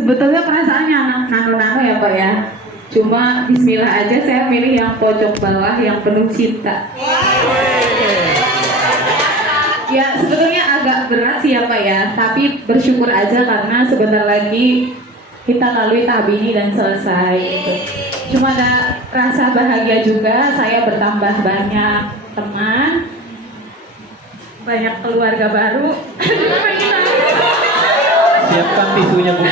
Sebetulnya perasaannya anak nano-nano ya Pak ya. Cuma bismillah aja saya milih yang pojok bawah yang penuh cinta. Ya sebetulnya agak berat sih ya Pak ya. Tapi bersyukur aja karena sebentar lagi kita lalui tahap ini dan selesai gitu. Cuma ada rasa bahagia juga, saya bertambah banyak teman, banyak keluarga baru. Siapkan tisunya Bu.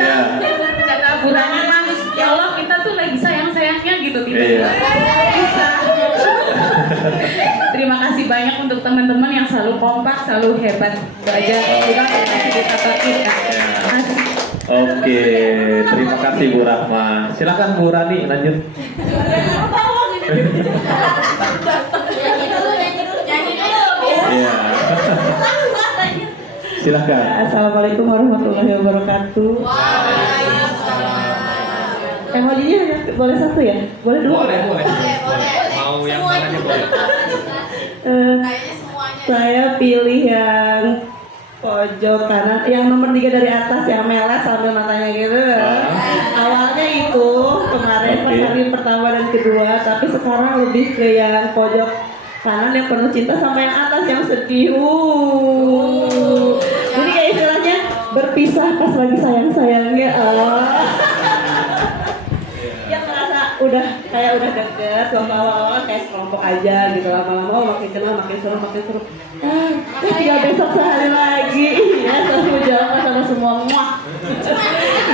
Ya. Kata bulannya manis, ya Allah kita tuh lagi sayang-sayangnya gitu Iya. bisa. Terima kasih banyak untuk teman-teman yang selalu kompak, selalu hebat. Itu aja, juga kasih kita kita. Oke, terima kasih Bu Rahma. Silakan Bu Rani lanjut. Iya. Silakan. Assalamualaikum warahmatullahi wabarakatuh. Emojinya boleh satu ya? Boleh dua? Boleh. Mau yang mana nih boleh. Saya pilih yang pojok kanan, yang nomor 3 dari atas yang melet sambil matanya gitu. Awalnya itu kemarin pas hari pertama dan kedua, tapi sekarang lebih ke yang pojok kanan yang penuh cinta sama yang atas yang sedih. Jadi kayak istilahnya berpisah pas lagi sayang-sayangnya. Yang merasa udah deket, waktu awal-awal kayak sekelompok aja gitu, lama-lama makin kenal, makin seru. Tinggal besok sehari lagi, ya selalu jalan sama semua muah.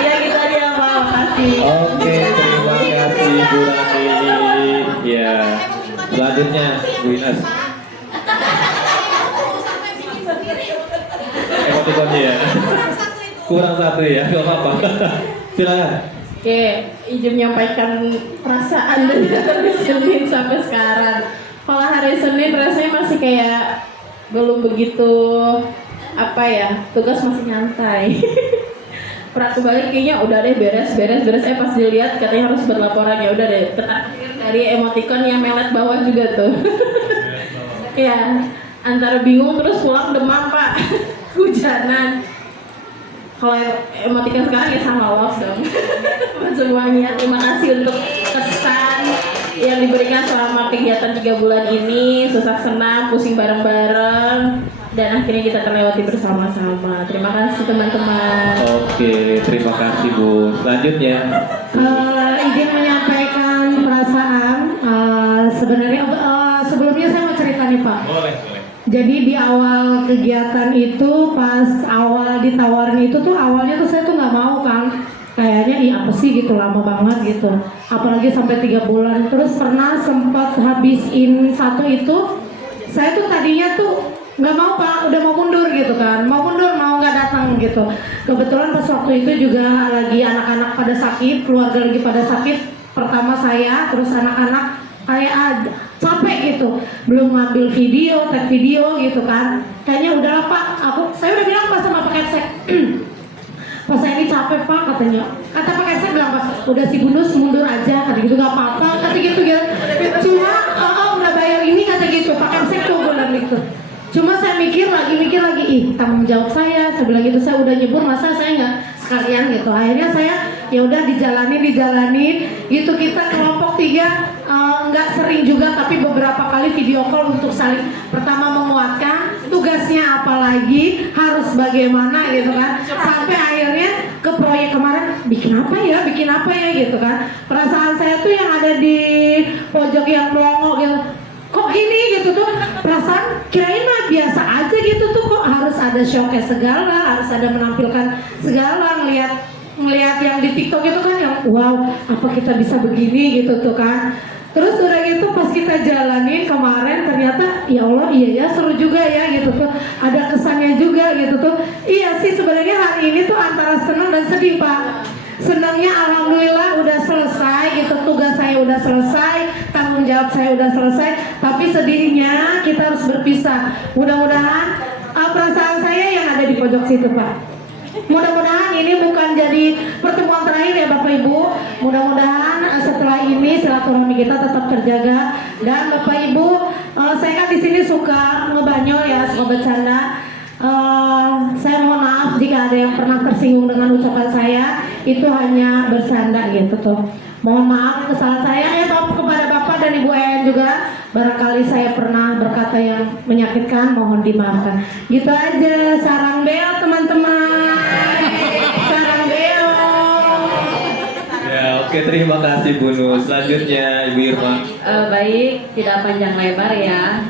Iya gitu aja ya Pak, makasih. Oke, terima kasih Bu Rani. Ya, selanjutnya Bu Ines. Emotikonnya ya. Kurang satu ya, gak apa-apa. Silakan. Oke, izin menyampaikan perasaan dari hari Senin sampai sekarang. Kalau hari Senin rasanya masih kayak belum begitu tugas masih nyantai. Pernah kebalik kayaknya udah deh beres. Pas dilihat katanya harus berlaporan, ya udah deh. Terakhir dari emoticon yang melet bawah juga tuh. Ya, antara bingung terus pulang demam Pak, hujanan. Kalau emoticon sekarang ya sama love dong. Semuanya terima kasih untuk kesan yang diberikan selama kegiatan 3 bulan ini, susah senang, pusing bareng-bareng, dan akhirnya kita terlewati bersama-sama. Terima kasih teman-teman. Oke, terima kasih Bu. Selanjutnya Izin menyampaikan perasaan. Sebenarnya sebelumnya saya mau cerita nih Pak. Boleh. Jadi di awal kegiatan itu, pas awal ditawarin itu tuh awalnya tuh saya tuh nggak mau kan. Kayaknya apa sih gitu, lama banget gitu. Apalagi sampai 3 bulan. Terus pernah sempat habisin satu itu, saya tuh tadinya tuh nggak mau Pak, udah mau mundur gitu kan. Mau nggak datang gitu. Kebetulan pas waktu itu juga lagi anak-anak pada sakit, keluarga lagi pada sakit. Pertama saya, terus anak-anak kayak capek gitu, belum ngambil video, tag video gitu kan. Kayaknya udahlah Pak, saya udah bilang Pak sama Pak Kepsek. Pas saya ini capek Pak, katanya. Kata Pak Kepsek bilang Pak, udah si Bunus mundur aja, kata gitu, gak apa-apa, kata gitu ya. Cuma udah bayar ini, kata gitu. Pak Kepsek tuh bilang gitu. Cuma saya mikir lagi, tanggung jawab saya bilang gitu, saya udah nyebur, masa saya nggak sekalian gitu. Akhirnya saya ya udah dijalanin gitu. Kita kelompok 3 nggak sering juga, tapi beberapa kali video call untuk saling pertama menguatkan tugasnya apalagi harus bagaimana gitu kan, sampai akhirnya ke proyek kemarin bikin apa ya gitu kan. Perasaan saya tuh yang ada di pojok yang melongo gitu, kok ini gitu tuh, perasaan kirain mah biasa aja gitu tuh, kok harus ada showcase segala, harus ada menampilkan segala. Ngelihat yang di TikTok itu kan yang wow, apa kita bisa begini gitu tuh kan. Terus udah gitu pas kita jalanin kemarin ternyata ya Allah iya ya seru juga ya gitu tuh, ada kesannya juga gitu tuh. Iya sih sebenarnya hari ini tuh antara senang dan sedih Pak. Senangnya alhamdulillah udah selesai gitu, tugas saya udah selesai, tanggung jawab saya udah selesai. Tapi sedihnya kita harus berpisah. Mudah-mudahan perasaan saya yang ada di pojok situ Pak. Mudah-mudahan ini bukan jadi pertemuan terakhir ya Bapak Ibu. Mudah-mudahan setelah ini silaturahmi kita tetap terjaga. Dan Bapak Ibu, saya kan di sini suka ngebanyol ya, suka bercanda. Saya mohon maaf jika ada yang pernah tersinggung dengan ucapan saya, itu hanya bercanda gitu tuh. Mohon maaf kesalahan saya ya kepada Bapak dan Ibu Ayan juga. Barangkali saya pernah berkata yang menyakitkan, mohon dimaafkan. Gitu aja, sarang beo teman-teman. Sarang beo. Ya, oke, terima kasih Bu Nur. Selanjutnya Ibu Irma. Baik, tidak panjang lebar ya.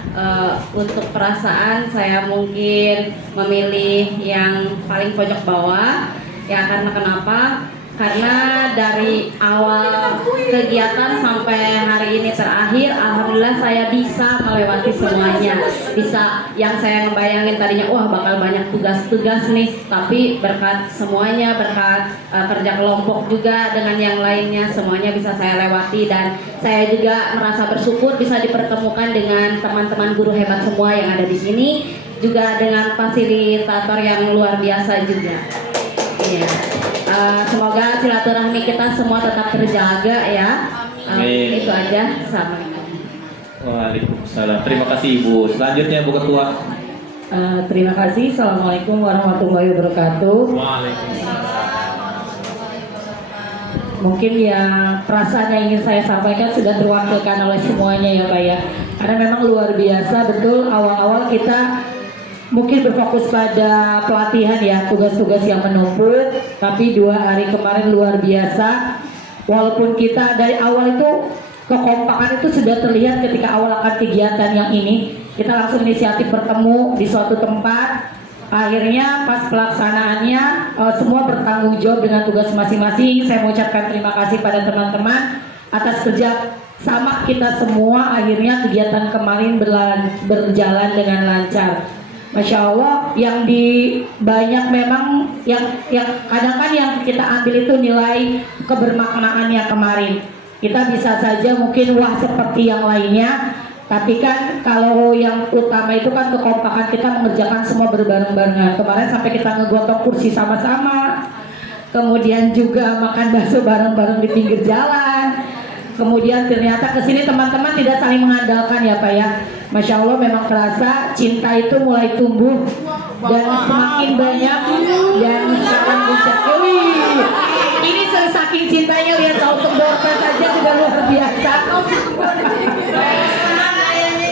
Untuk perasaan saya mungkin memilih yang paling pojok bawah. Ya karena kenapa? Karena dari awal kegiatan sampai hari ini terakhir, alhamdulillah saya bisa melewati semuanya. Bisa yang saya ngebayangin tadinya, wah bakal banyak tugas-tugas nih, tapi berkat semuanya, berkat kerja kelompok juga dengan yang lainnya, semuanya bisa saya lewati. Dan saya juga merasa bersyukur bisa dipertemukan dengan teman-teman guru hebat semua yang ada di sini, juga dengan fasilitator yang luar biasa juga. Iya. Semoga silaturahmi kita semua tetap terjaga ya. Amin. Itu aja. Assalamualaikum. Waalaikumsalam. Terima kasih Ibu. Selanjutnya Bu Ketua. Terima kasih. Assalamualaikum warahmatullahi wabarakatuh. Mungkin yang perasaan yang ingin saya sampaikan sudah terwakilkan oleh semuanya ya Pak ya. Karena memang luar biasa betul awal-awal kita mungkin berfokus pada pelatihan ya, tugas-tugas yang menumpuk, tapi 2 hari kemarin luar biasa. Walaupun kita dari awal itu kekompakan itu sudah terlihat ketika awal akan kegiatan yang ini, kita langsung inisiatif bertemu di suatu tempat. Akhirnya pas pelaksanaannya semua bertanggung jawab dengan tugas masing-masing. Saya mengucapkan terima kasih pada teman-teman atas kerja sama kita semua. Akhirnya kegiatan kemarin berjalan dengan lancar. Masya Allah, yang di banyak memang yang kadang kan yang kita ambil itu nilai kebermaknaannya kemarin. Kita bisa saja mungkin wah seperti yang lainnya, tapi kan kalau yang utama itu kan kekompakan kita mengerjakan semua berbareng-barengan. Kemarin sampai kita ngegotong kursi sama-sama, kemudian juga makan bakso bareng-bareng di pinggir jalan. Kemudian ternyata kesini teman-teman tidak saling mengandalkan ya Pak ya. Masya Allah memang terasa cinta itu mulai tumbuh dan semakin banyak dan sekarang bisa. Ini saking cintanya lihat untuk doorstep saja sudah luar biasa.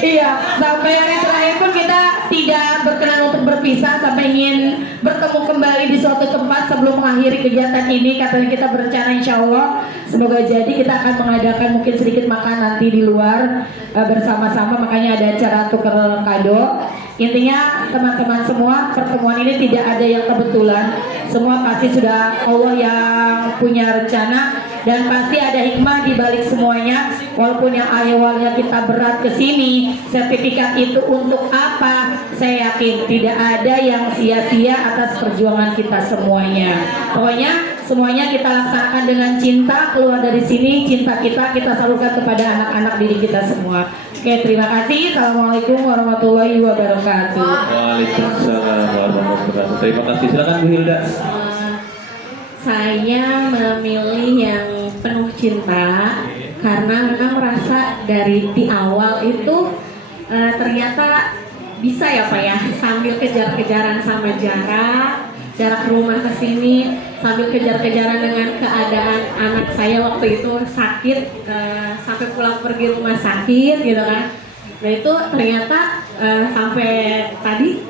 Iya, sampai hari terakhir pun kita tidak berkenan untuk berpisah sampai ingin bertemu kembali di suatu tempat sebelum mengakhiri kegiatan ini. Katanya kita berencana insya Allah semoga jadi kita akan mengadakan mungkin sedikit makan nanti di luar bersama-sama, makanya ada acara tukar kado. Intinya teman-teman semua, pertemuan ini tidak ada yang kebetulan, semua pasti sudah Allah yang punya rencana dan pasti ada hikmah di balik semuanya. Walaupun yang awalnya kita berat ke sini, sertifikat itu untuk apa? Saya yakin tidak ada yang sia-sia atas perjuangan kita semuanya. Pokoknya semuanya kita laksanakan dengan cinta, keluar dari sini cinta kita salurkan kepada anak-anak didik kita semua. Oke, terima kasih. Assalamualaikum warahmatullahi wabarakatuh. Waalaikumsalam warahmatullahi wabarakatuh. Terima kasih. Silakan Bu Hilda. Saya memilih yang penuh cinta karena memang merasa dari di awal itu ternyata bisa ya Pak ya, sambil kejar-kejaran sama jarak rumah ke sini, sambil kejar-kejaran dengan keadaan anak saya waktu itu sakit, sampai pulang pergi rumah sakit gitu kan. Nah itu ternyata sampai tadi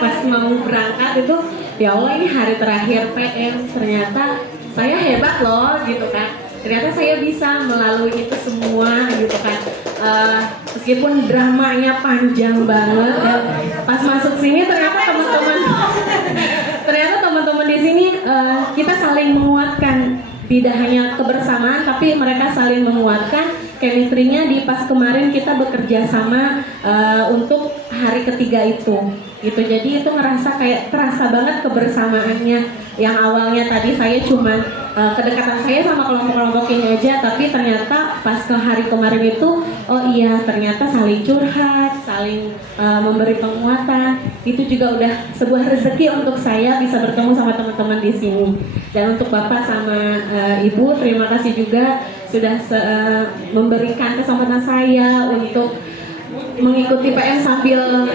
pas mau berangkat itu, ya Allah ini hari terakhir PM, ternyata saya hebat loh gitu kan. Ternyata saya bisa melalui itu semua gitu kan. Meskipun dramanya panjang banget ya. Pas masuk sini ternyata teman-teman di sini kita saling menguatkan. Tidak hanya kebersamaan tapi mereka saling menguatkan. Chemistry-nya di pas kemarin kita bekerja sama untuk hari ketiga itu gitu. Jadi itu ngerasa kayak terasa banget kebersamaannya. Yang awalnya tadi saya cuma kedekatan saya sama kelompok-kelompok ini aja, tapi ternyata pas ke hari kemarin itu oh iya ternyata saling curhat, saling memberi penguatan. Itu juga udah sebuah rezeki untuk saya bisa bertemu sama teman-teman di sini. Dan untuk Bapak sama Ibu terima kasih juga sudah memberikan kesempatan saya untuk mengikuti PM sambil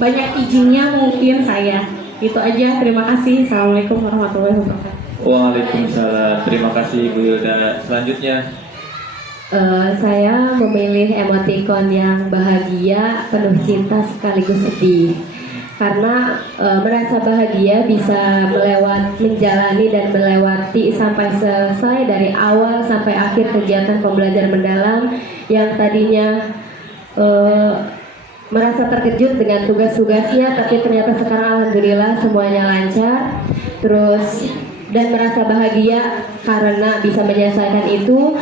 banyak izinnya mungkin saya. Itu aja, terima kasih. Assalamualaikum warahmatullahi wabarakatuh. Waalaikumsalam. Terima kasih Bu Hilda. Selanjutnya. Saya memilih emoticon yang bahagia, penuh cinta sekaligus sedih. Karena merasa bahagia bisa menjalani dan melewati sampai selesai dari awal sampai akhir kegiatan pembelajaran mendalam yang tadinya merasa terkejut dengan tugas-tugasnya, tapi ternyata sekarang alhamdulillah semuanya lancar. Terus dan merasa bahagia karena bisa menyelesaikan itu.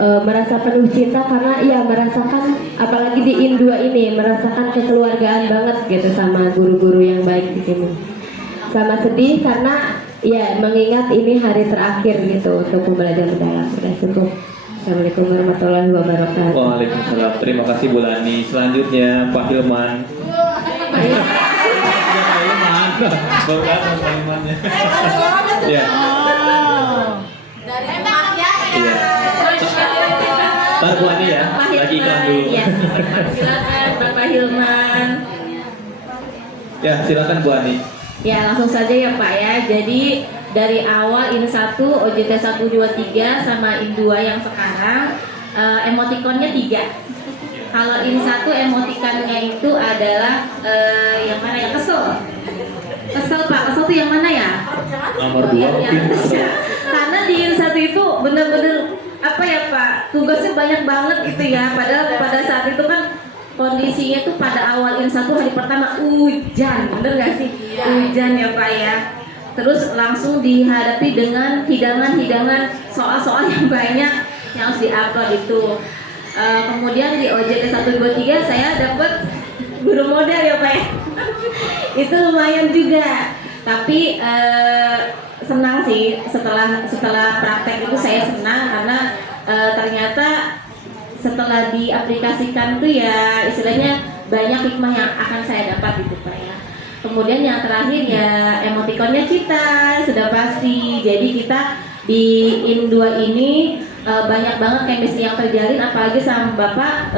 Merasa penuh cinta karena ya merasakan, apalagi di IN2 ini merasakan kekeluargaan banget gitu sama guru-guru yang baik di sini. Sama sedih karena ya mengingat ini hari terakhir gitu untuk pembelajaran mendalam. Sudah cukup. Assalamualaikum warahmatullahi wabarakatuh. Waalaikumsalam. Terima kasih Bu Lani. Selanjutnya Pak Hilman. Pak Hilman. Pak Hilmannya. Ya. Iya. Ntar Bu Ani ya, lagi iklan dulu. Ya, silakan Bapak Hilman. Ya, silakan Bu Ani. Ya, langsung saja ya Pak ya. Jadi dari awal IN1, OJT 1, 2, 3 sama IN2 yang sekarang emotikonnya 3. Kalau IN1 emotikonnya itu adalah yang mana ya? Kesel. Kesel Pak, kesel tuh yang mana ya? Nomor 2 mungkin. Karena di IN1 itu bener-bener apa ya Pak, tugasnya banyak banget gitu ya. Padahal pada saat itu kan kondisinya tuh pada awal IN1 hari pertama hujan, bener gak sih? Hujan ya Pak ya. Terus langsung dihadapi dengan hidangan-hidangan soal-soal yang banyak yang harus diupload itu. Kemudian di OJT 1, 2, 3 saya dapat guru model ya Pak ya. Itu lumayan juga. Tapi senang sih setelah praktek itu saya senang karena ternyata setelah diaplikasikan tuh ya istilahnya banyak hikmah yang akan saya dapat gitu Pak ya. Kemudian yang terakhir ya emotikonnya kita sudah pasti. Jadi kita di IN2 ini banyak banget chemistry yang terjalin, apalagi sama Bapak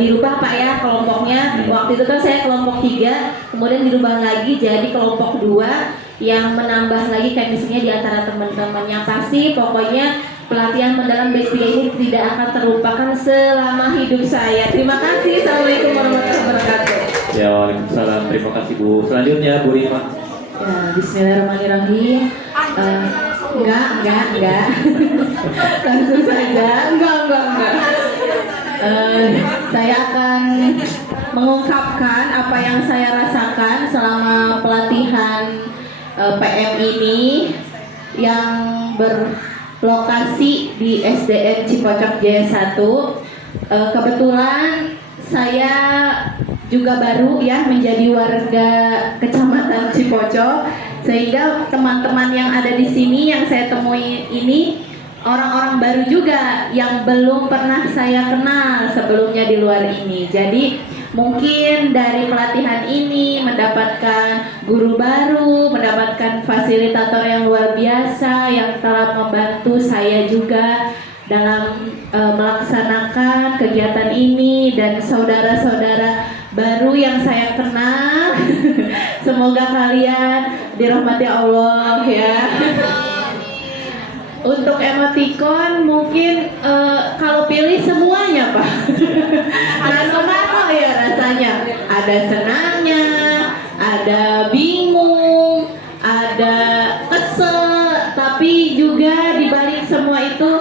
dirubah Pak ya kelompoknya. Waktu itu kan saya kelompok 3, kemudian dirubah lagi jadi kelompok 2 yang menambah lagi chemistry-nya di antara teman-teman. Yang pasti pokoknya pelatihan mendalam B3 ini tidak akan terlupakan selama hidup saya. Terima kasih. Assalamualaikum warahmatullahi wabarakatuh. Ya, waalaikumsalam. Terima kasih Bu. Selanjutnya Bu Rima. Ya, bismillahirrahmanirrahim. Enggak. Langsung saja. Enggak. Saya akan mengungkapkan apa yang saya rasakan selama pelatihan PM ini yang berlokasi di SDN Cipocok Jaya 1. Kebetulan saya juga baru ya menjadi warga Kecamatan Cipocok, sehingga teman-teman yang ada di sini yang saya temui ini orang-orang baru juga yang belum pernah saya kenal sebelumnya di luar ini. Jadi mungkin dari pelatihan ini mendapatkan guru baru, mendapatkan fasilitator yang luar biasa yang telah membantu saya juga dalam melaksanakan kegiatan ini, dan saudara-saudara baru yang saya kenal. Semoga kalian dirahmati Allah ya. Untuk emoticon mungkin kalau pilih semuanya Pak. Nano-nano ya rasanya. Ada senangnya, ada bingung, ada kesel, tapi juga dibalik semua itu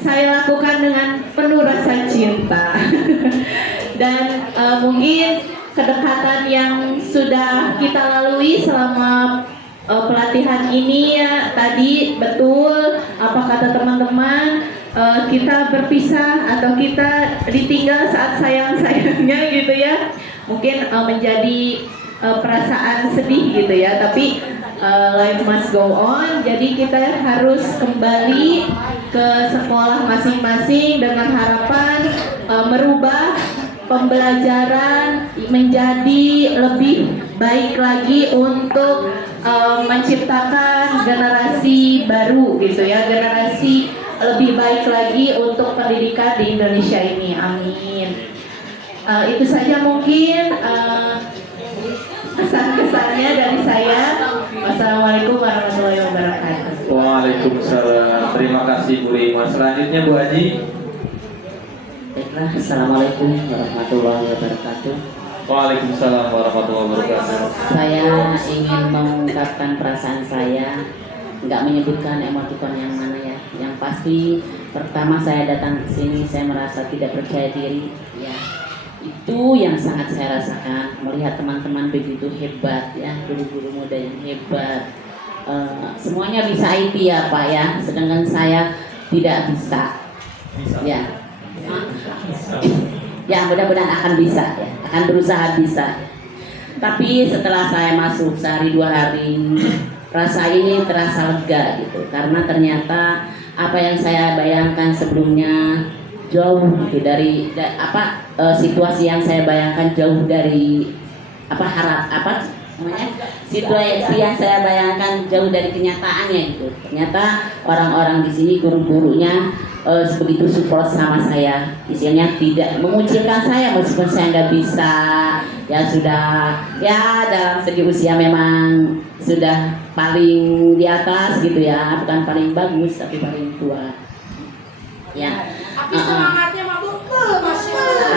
saya lakukan dengan penuh rasa cinta. Dan mungkin kedekatan yang sudah kita lalui selama pelatihan ini ya tadi betul apa kata teman-teman, kita berpisah atau kita ditinggal saat sayang-sayangnya gitu ya, mungkin menjadi perasaan sedih gitu ya, tapi life must go on. Jadi kita harus kembali ke sekolah masing-masing dengan harapan merubah pembelajaran menjadi lebih baik lagi untuk menciptakan generasi baru gitu ya, generasi lebih baik lagi untuk pendidikan di Indonesia ini. Amin. Itu saja mungkin. kesan-kesannya dari saya. Wassalamualaikum warahmatullahi wabarakatuh. Waalaikumsalam. Terima kasih Bu Rima. Selanjutnya Bu Haji. Baiklah, Assalamualaikum warahmatullahi wabarakatuh. Waalaikumsalam warahmatullahi wabarakatuh. Saya ingin mengungkapkan perasaan saya, nggak menyebutkan emotikon yang mana ya. Yang pasti pertama saya datang ke sini saya merasa tidak percaya diri. Ya, itu yang sangat saya rasakan melihat teman-teman begitu hebat ya, guru-guru muda yang hebat. Semuanya bisa IT ya Pak ya, sedangkan saya tidak bisa. Ya. Ya mudah-mudahan akan bisa ya, akan berusaha bisa. Tapi setelah saya masuk sehari 2 hari, rasa ini terasa lega gitu, karena ternyata apa yang saya bayangkan sebelumnya jauh gitu dari situasi yang saya bayangkan jauh dari situasi yang saya bayangkan jauh dari kenyataannya gitu. Ternyata orang-orang di sini guru-gurunya begitu support sama saya, isinya tidak mengucilkan saya meskipun saya nggak bisa, ya sudah ya dalam segi usia memang sudah paling di atas gitu ya, bukan paling bagus tapi paling tua ya. Tapi semangatnya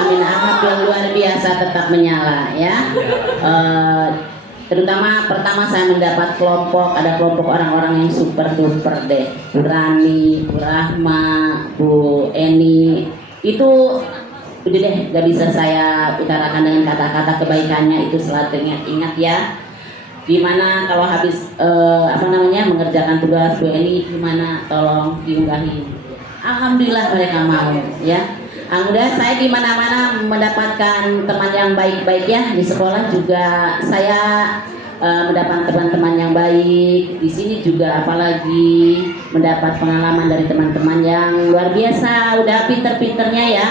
amin, alhamdulillah luar biasa tetap menyala ya. Terutama pertama saya mendapat ada kelompok orang-orang yang super duper deh, Bu Rani, Bu Rahma, Bu Eni, itu udah deh gak bisa saya utarakan dengan kata-kata kebaikannya, itu selalu ingat ya. Gimana kalau habis mengerjakan tugas Bu Eni, gimana tolong diunggahin. Alhamdulillah mereka mau ya. Alhamdulillah saya di mana-mana mendapatkan teman yang baik-baik ya. Di sekolah juga saya mendapat teman-teman yang baik. Di sini juga apalagi mendapat pengalaman dari teman-teman yang luar biasa, udah pinter-pinternya ya.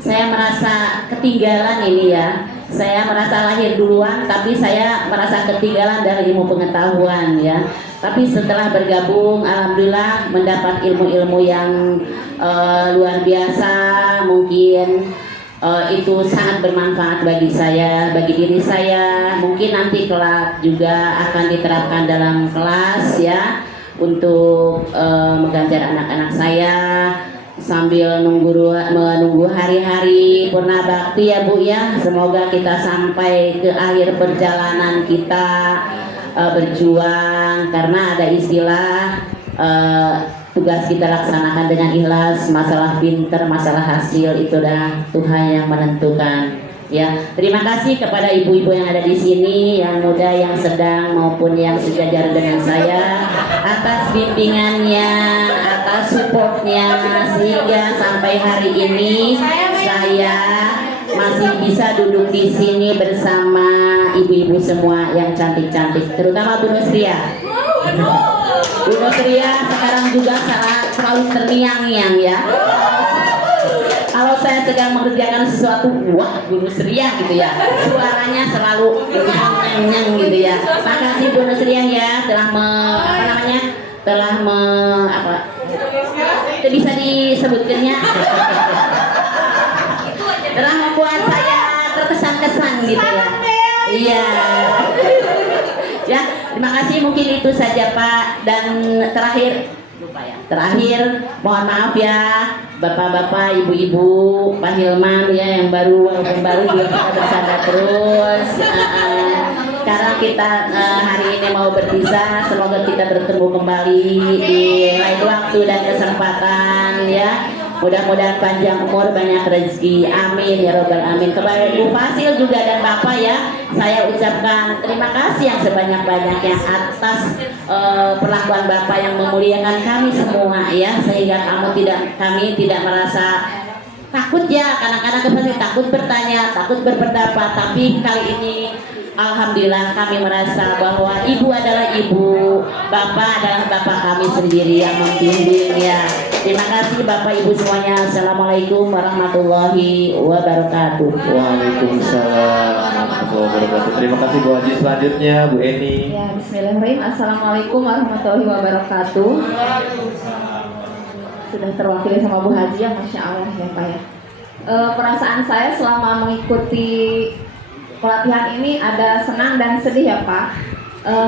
Saya merasa ketinggalan ini ya. Saya merasa lahir duluan, tapi saya merasa ketinggalan dari ilmu pengetahuan ya. Tapi setelah bergabung, alhamdulillah mendapat ilmu-ilmu yang luar biasa. Mungkin itu sangat bermanfaat bagi saya, bagi diri saya. Mungkin nanti kelak juga akan diterapkan dalam kelas ya, untuk mengajar anak-anak saya sambil menunggu hari-hari purna bakti ya Bu ya. Semoga kita sampai ke akhir perjalanan kita berjuang, karena ada istilah tugas kita laksanakan dengan ikhlas, masalah pinter, masalah hasil itu dah Tuhan yang menentukan ya. Terima kasih kepada ibu-ibu yang ada di sini, yang muda, yang sedang maupun yang sejajar dengan saya, atas bimbingannya, atas supportnya, sehingga sampai hari ini saya masih bisa duduk di sini bersama ibu-ibu semua yang cantik-cantik, terutama Bu Nusria. Bu Nusria sekarang juga selalu terngiang-ngiang ya. Kalau saya sedang mengerjakan sesuatu, wah Bu Nusria gitu ya, suaranya selalu nyang-nyang gitu ya. Makasih Bu Nusria ya, bisa disebutkannya, telah membuat saya terkesan-kesan gitu ya. Iya. Ya, terima kasih, mungkin itu saja Pak. Dan terakhir mohon maaf ya Bapak-bapak, Ibu-ibu, Pak Hilman ya yang baru juga kita bercanda terus. Sekarang kita hari ini mau berpisah, semoga kita bertemu kembali di lain waktu dan kesempatan ya. Mudah-mudahan panjang umur, banyak rezeki, amin ya robbal amin. Kepada Ibu Fasil juga dan Bapak ya, saya ucapkan terima kasih yang sebanyak-banyaknya atas perlakuan Bapak yang memuliakan kami semua ya, sehingga kami tidak merasa takut ya. Kadang-kadang seperti takut bertanya, takut berpendapat, tapi kali ini alhamdulillah kami merasa bahwa ibu adalah ibu, bapak adalah bapak kami sendiri yang membimbing ya. Terima kasih Bapak Ibu semuanya. Assalamualaikum warahmatullahi wabarakatuh. Waalaikumsalam warahmatullahi wabarakatuh. Terima kasih Bu Haji. Selanjutnya Bu Eni. Ya, bismillahirrahmanirrahim. Assalamualaikum warahmatullahi wabarakatuh. Sudah terwakili sama Bu Haji ya, Masya Allah ya Pak ya. Perasaan saya selama mengikuti pelatihan ini ada senang dan sedih ya Pak.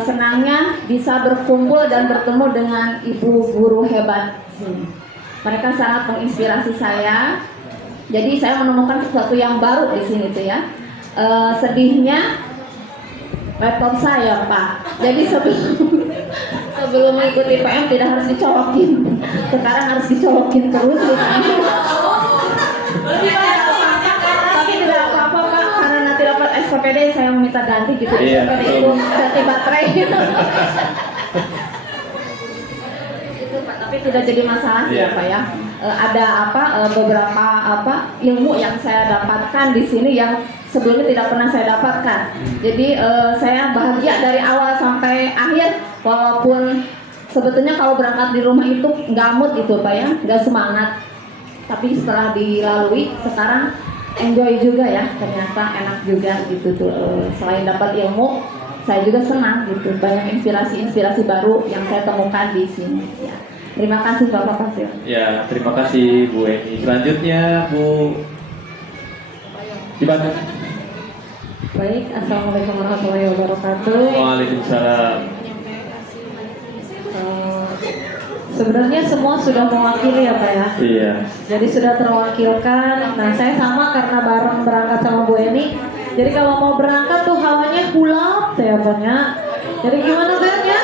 Senangnya bisa berkumpul dan bertemu dengan ibu guru hebat sini. Mereka sangat menginspirasi saya. Jadi saya menemukan sesuatu yang baru di sini tuh ya. Sedihnya laptop saya Pak. Jadi sebelum mengikuti PM tidak harus dicolokin. Sekarang harus dicolokin terus. Tapi tidak apa-apa Pak, karena nanti dapat SPPD saya meminta ganti gitu. Iya, SPPD itu ganti baterai. Itu Pak, tapi tidak jadi masalah Iya. ya Pak ya. Ada beberapa ilmu yang saya dapatkan di sini yang sebelumnya tidak pernah saya dapatkan. Jadi saya bahagia dari awal sampai akhir, walaupun sebetulnya kalau berangkat di rumah itu nggak mood gitu Pak ya, nggak semangat. Tapi setelah dilalui sekarang enjoy juga ya, ternyata enak juga gitu tuh. Selain dapat ilmu, saya juga senang gitu, banyak inspirasi baru yang saya temukan di sini. Ya. Terima kasih Bapak Fasil. Ya, terima kasih Bu Eni. Selanjutnya Bu Iban. Baik, assalamualaikum warahmatullahi wabarakatuh. Waalaikumsalam. Sebenarnya semua sudah mewakili ya Pak ya. Iya. Jadi sudah terwakilkan. Nah saya sama karena bareng berangkat sama Bu Eni. Jadi kalau mau berangkat tuh hawanya kulap ya pokoknya. Jadi gimana kayaknya?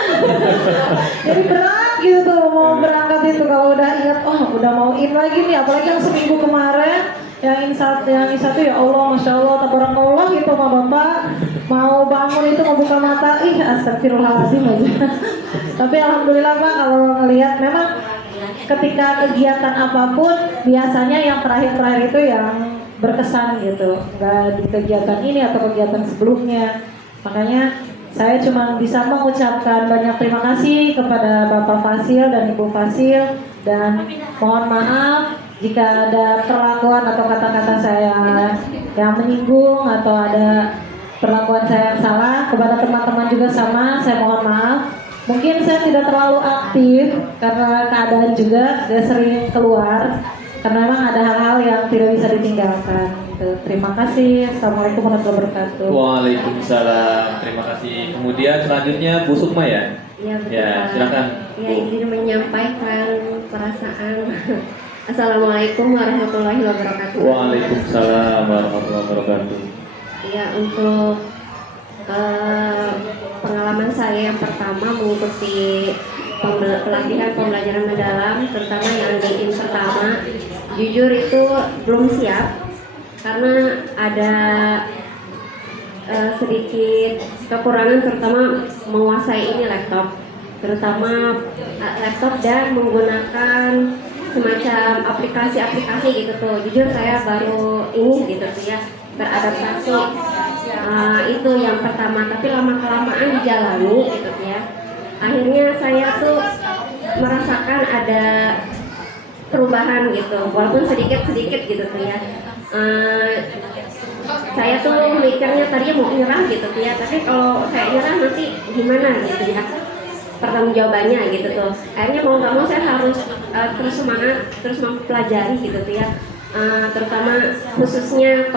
Jadi berat gitu tuh mau berangkat itu, kalau udah ingat udah mau in lagi nih, apalagi yang seminggu kemarin yang satu ya Allah, masya Allah, tabarakallah gitu sama bapak, mau bangun itu mau buka mata, astagfirullahaladzim aja. Tapi alhamdulillah Pak, kalau ngelihat memang ketika kegiatan apapun biasanya yang terakhir itu yang berkesan gitu, nggak di kegiatan ini atau kegiatan sebelumnya. Makanya saya cuma bisa mengucapkan banyak terima kasih kepada Bapak Fasil dan Ibu Fasil, dan mohon maaf jika ada perlakuan atau kata-kata saya yang menyinggung atau ada perlakuan saya yang salah. Kepada teman-teman juga sama, saya mohon maaf. Mungkin saya tidak terlalu aktif karena keadaan juga saya sering keluar, karena memang ada hal-hal yang tidak bisa ditinggalkan. Terima kasih. Assalamualaikum warahmatullahi wabarakatuh. Waalaikumsalam. Terima kasih. Kemudian selanjutnya Bu Sukma ya. Ya, betul, Ya, Pak. silakan. Ya, izin menyampaikan perasaan. Assalamualaikum warahmatullahi wabarakatuh. Waalaikumsalam warahmatullahi wabarakatuh. Ya, untuk pengalaman saya yang pertama mengikuti pelatihan pembelajaran mendalam, terutama yang di IN pertama, jujur itu belum siap karena ada sedikit kekurangan, terutama menguasai ini laptop, terutama laptop dan menggunakan semacam aplikasi-aplikasi gitu tuh. Jujur saya baru ini gitu tuh ya, beradaptasi. Itu yang pertama, tapi lama-kelamaan dijalani gitu tuh ya. Akhirnya saya tuh merasakan ada perubahan gitu, walaupun sedikit-sedikit gitu tuh ya. Saya tuh mikirnya tadinya mau nyerah gitu tuh ya, tapi kalau saya nyerah nanti gimana gitu ya, pertanggungjawabannya gitu tuh. Akhirnya mau nggak mau saya harus terus semangat, terus mempelajari gitu tuh ya, terutama khususnya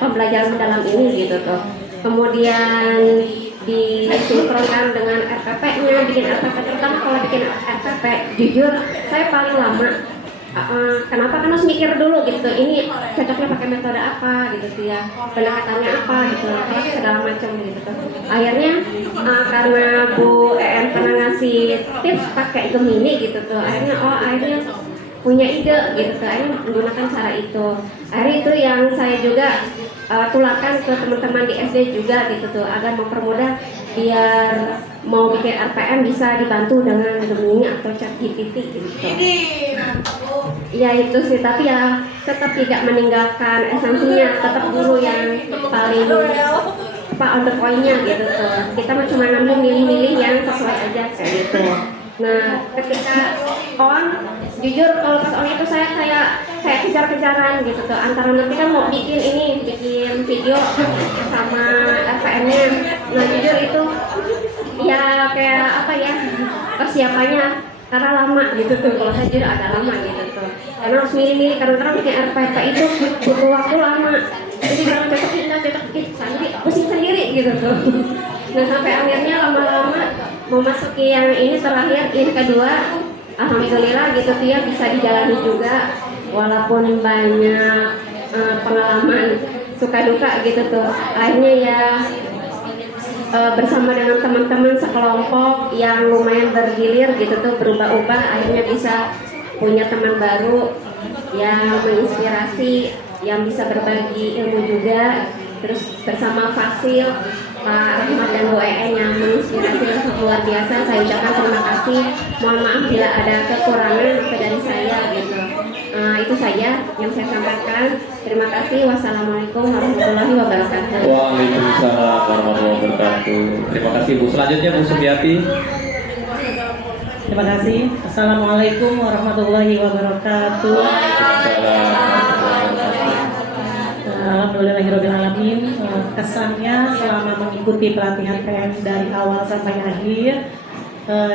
pembelajaran mendalam ini gitu tuh. Kemudian disinkronkan dengan RPP-nya, bikin RPP, terutama kalau bikin RPP, jujur saya paling lama. Kenapa? Karena harus mikir dulu gitu, ini cocoknya pakai metode apa gitu tuh ya, pendekatannya apa gitu, segala macam gitu tuh. Akhirnya karena Bu EN pernah ngasih tips pakai Gemini gitu tuh, akhirnya punya ide gitu tuh, akhirnya menggunakan cara itu. Akhirnya itu yang saya juga tularkan ke teman-teman di SD juga gitu tuh, agar mempermudah biar mau bikin RPM bisa dibantu dengan Gemini atau ChatGPT gitu. Ya itu sih, tapi ya tetap tidak meninggalkan esensinya, tetap guru yang paling on the point-nya gitu tuh. Kita cuma ngambil milih-milih yang sesuai aja kayak gitu. Nah, ketika jujur kalau pas on itu saya kayak kejar-kejaran gitu tuh, antara nanti kan mau bikin video sama RPM-nya. Nah, jujur itu ya kayak apa ya, persiapannya karena lama gitu tuh. Kalau saya jujur agak lama gitu tuh, karena harus milih-milih, kadang-kadang bikin RPP itu butuh waktu lama jadi bilang cocok sendiri, pusing sendiri gitu tuh. Nah sampai akhirnya lama-lama memasuki yang ini terakhir, ini kedua, alhamdulillah gitu tuh ya bisa dijalani juga, walaupun banyak pengalaman suka duka gitu tuh. Akhirnya ya bersama dengan teman-teman sekelompok yang lumayan bergilir gitu tuh, berubah-ubah, akhirnya bisa punya teman baru yang menginspirasi, yang bisa berbagi ilmu juga. Terus bersama Fasil, Pak Rahmat dan Bu EN yang menginspirasi luar biasa. Saya ucapkan terima kasih. Mohon maaf bila ada kekurangan dari saya gitu. Itu saja yang saya sampaikan. Terima kasih. Wassalamualaikum warahmatullahi wabarakatuh. Waalaikumsalam warahmatullahi wabarakatuh. Terima kasih Bu. Selanjutnya Bu Sumiati. Terima kasih. Assalamualaikum warahmatullahi wabarakatuh. Alhamdulillahirrahmanirrahim. Kesannya selama mengikuti pelatihan PM dari awal sampai akhir,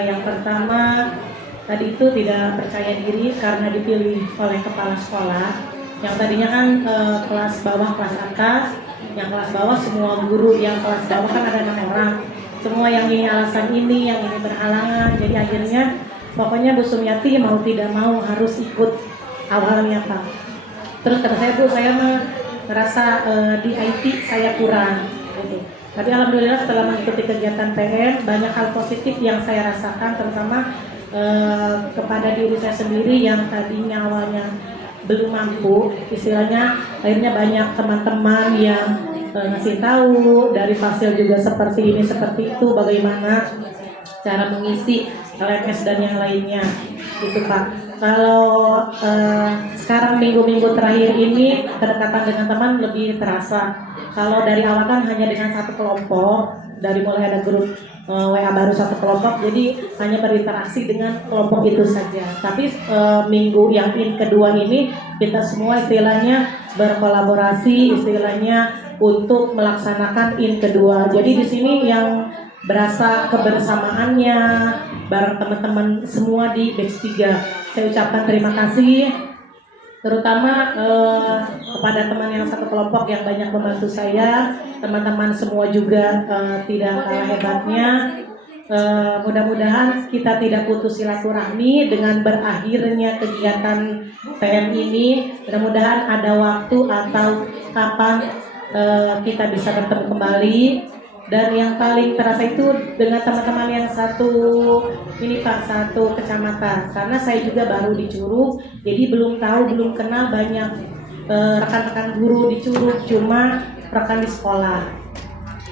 yang pertama tadi itu tidak percaya diri karena dipilih oleh kepala sekolah. Yang tadinya kan kelas bawah, kelas atas. Yang kelas bawah semua guru, yang kelas bawah kan ada 6 orang. Semua yang ini alasan ini, yang ini berhalangan. Jadi akhirnya pokoknya Bu Sumiati mau tidak mau harus ikut awalnya Pak. Terus kata saya, Bu, saya merasa di IT saya kurang gitu. Tapi alhamdulillah setelah mengikuti kegiatan PN banyak hal positif yang saya rasakan, terutama kepada diri saya sendiri yang tadinya awalnya belum mampu, istilahnya akhirnya banyak teman-teman yang ngasih tahu dari Fasil juga seperti ini seperti itu, bagaimana cara mengisi LMS dan yang lainnya gitu Pak. Kalau sekarang minggu-minggu terakhir ini kedekatan dengan teman lebih terasa. Kalau dari awal kan hanya dengan satu kelompok, dari mulai ada grup WA baru satu kelompok, jadi hanya berinteraksi dengan kelompok itu saja. Tapi minggu yang kedua ini kita semua istilahnya berkolaborasi, istilahnya untuk melaksanakan kedua. Jadi di sini yang berasa kebersamaannya bareng teman-teman semua di batch 3. Saya ucapkan terima kasih terutama kepada teman yang satu kelompok yang banyak membantu saya, teman-teman semua juga tidak kalah hebatnya. Mudah-mudahan kita tidak putus silaturahmi dengan berakhirnya kegiatan PM ini. Mudah-mudahan ada waktu atau kapan kita bisa bertemu kembali. Dan yang paling terasa itu dengan teman-teman yang satu ini Pak, satu kecamatan. Karena saya juga baru di Curug, jadi belum tahu, belum kenal banyak rekan-rekan guru di Curug, cuma rekan di sekolah.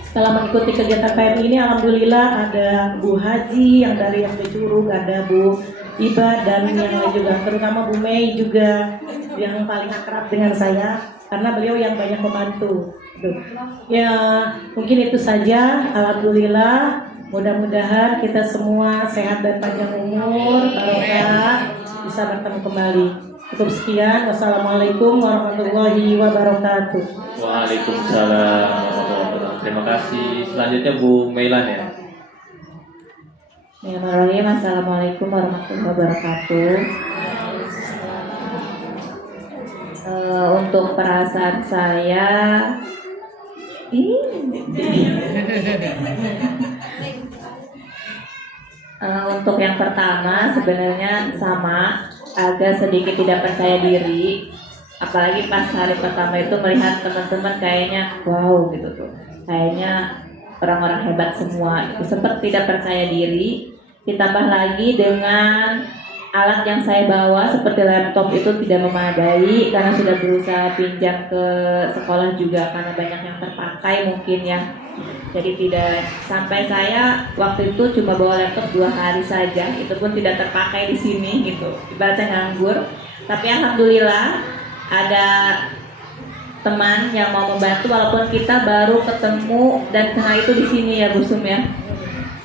Setelah mengikuti kegiatan PM ini, alhamdulillah ada Bu Haji yang dari yang di Curug, ada Bu Iba dan yang lain juga, terutama Bu Mei juga yang paling akrab dengan saya karena beliau yang banyak membantu. Ya mungkin itu saja. Alhamdulillah, mudah-mudahan kita semua sehat dan panjang umur, barokah, bisa bertemu kembali. Cukup sekian. Wassalamualaikum warahmatullahi wabarakatuh. Waalaikumsalam warahmatullahi wabarakatuh. Terima kasih. Selanjutnya Bu Meilan ya. Bismillahirrahmanirrahim. Assalamualaikum warahmatullahi wabarakatuh. Untuk perasaan saya untuk yang pertama sebenarnya sama, agak sedikit tidak percaya diri, apalagi pas hari pertama itu melihat teman-teman kayaknya wow gitu tuh, kayaknya orang-orang hebat semua, itu sempat tidak percaya diri, ditambah lagi dengan alat yang saya bawa seperti laptop itu tidak memadai karena sudah berusaha pinjam ke sekolah juga karena banyak yang terpakai mungkin ya. Jadi tidak, sampai saya waktu itu cuma bawa laptop 2 hari saja, itu pun tidak terpakai di sini gitu, ibaratnya nganggur. Tapi alhamdulillah ada teman yang mau membantu walaupun kita baru ketemu dan kenal itu di sini ya Bu Sum ya.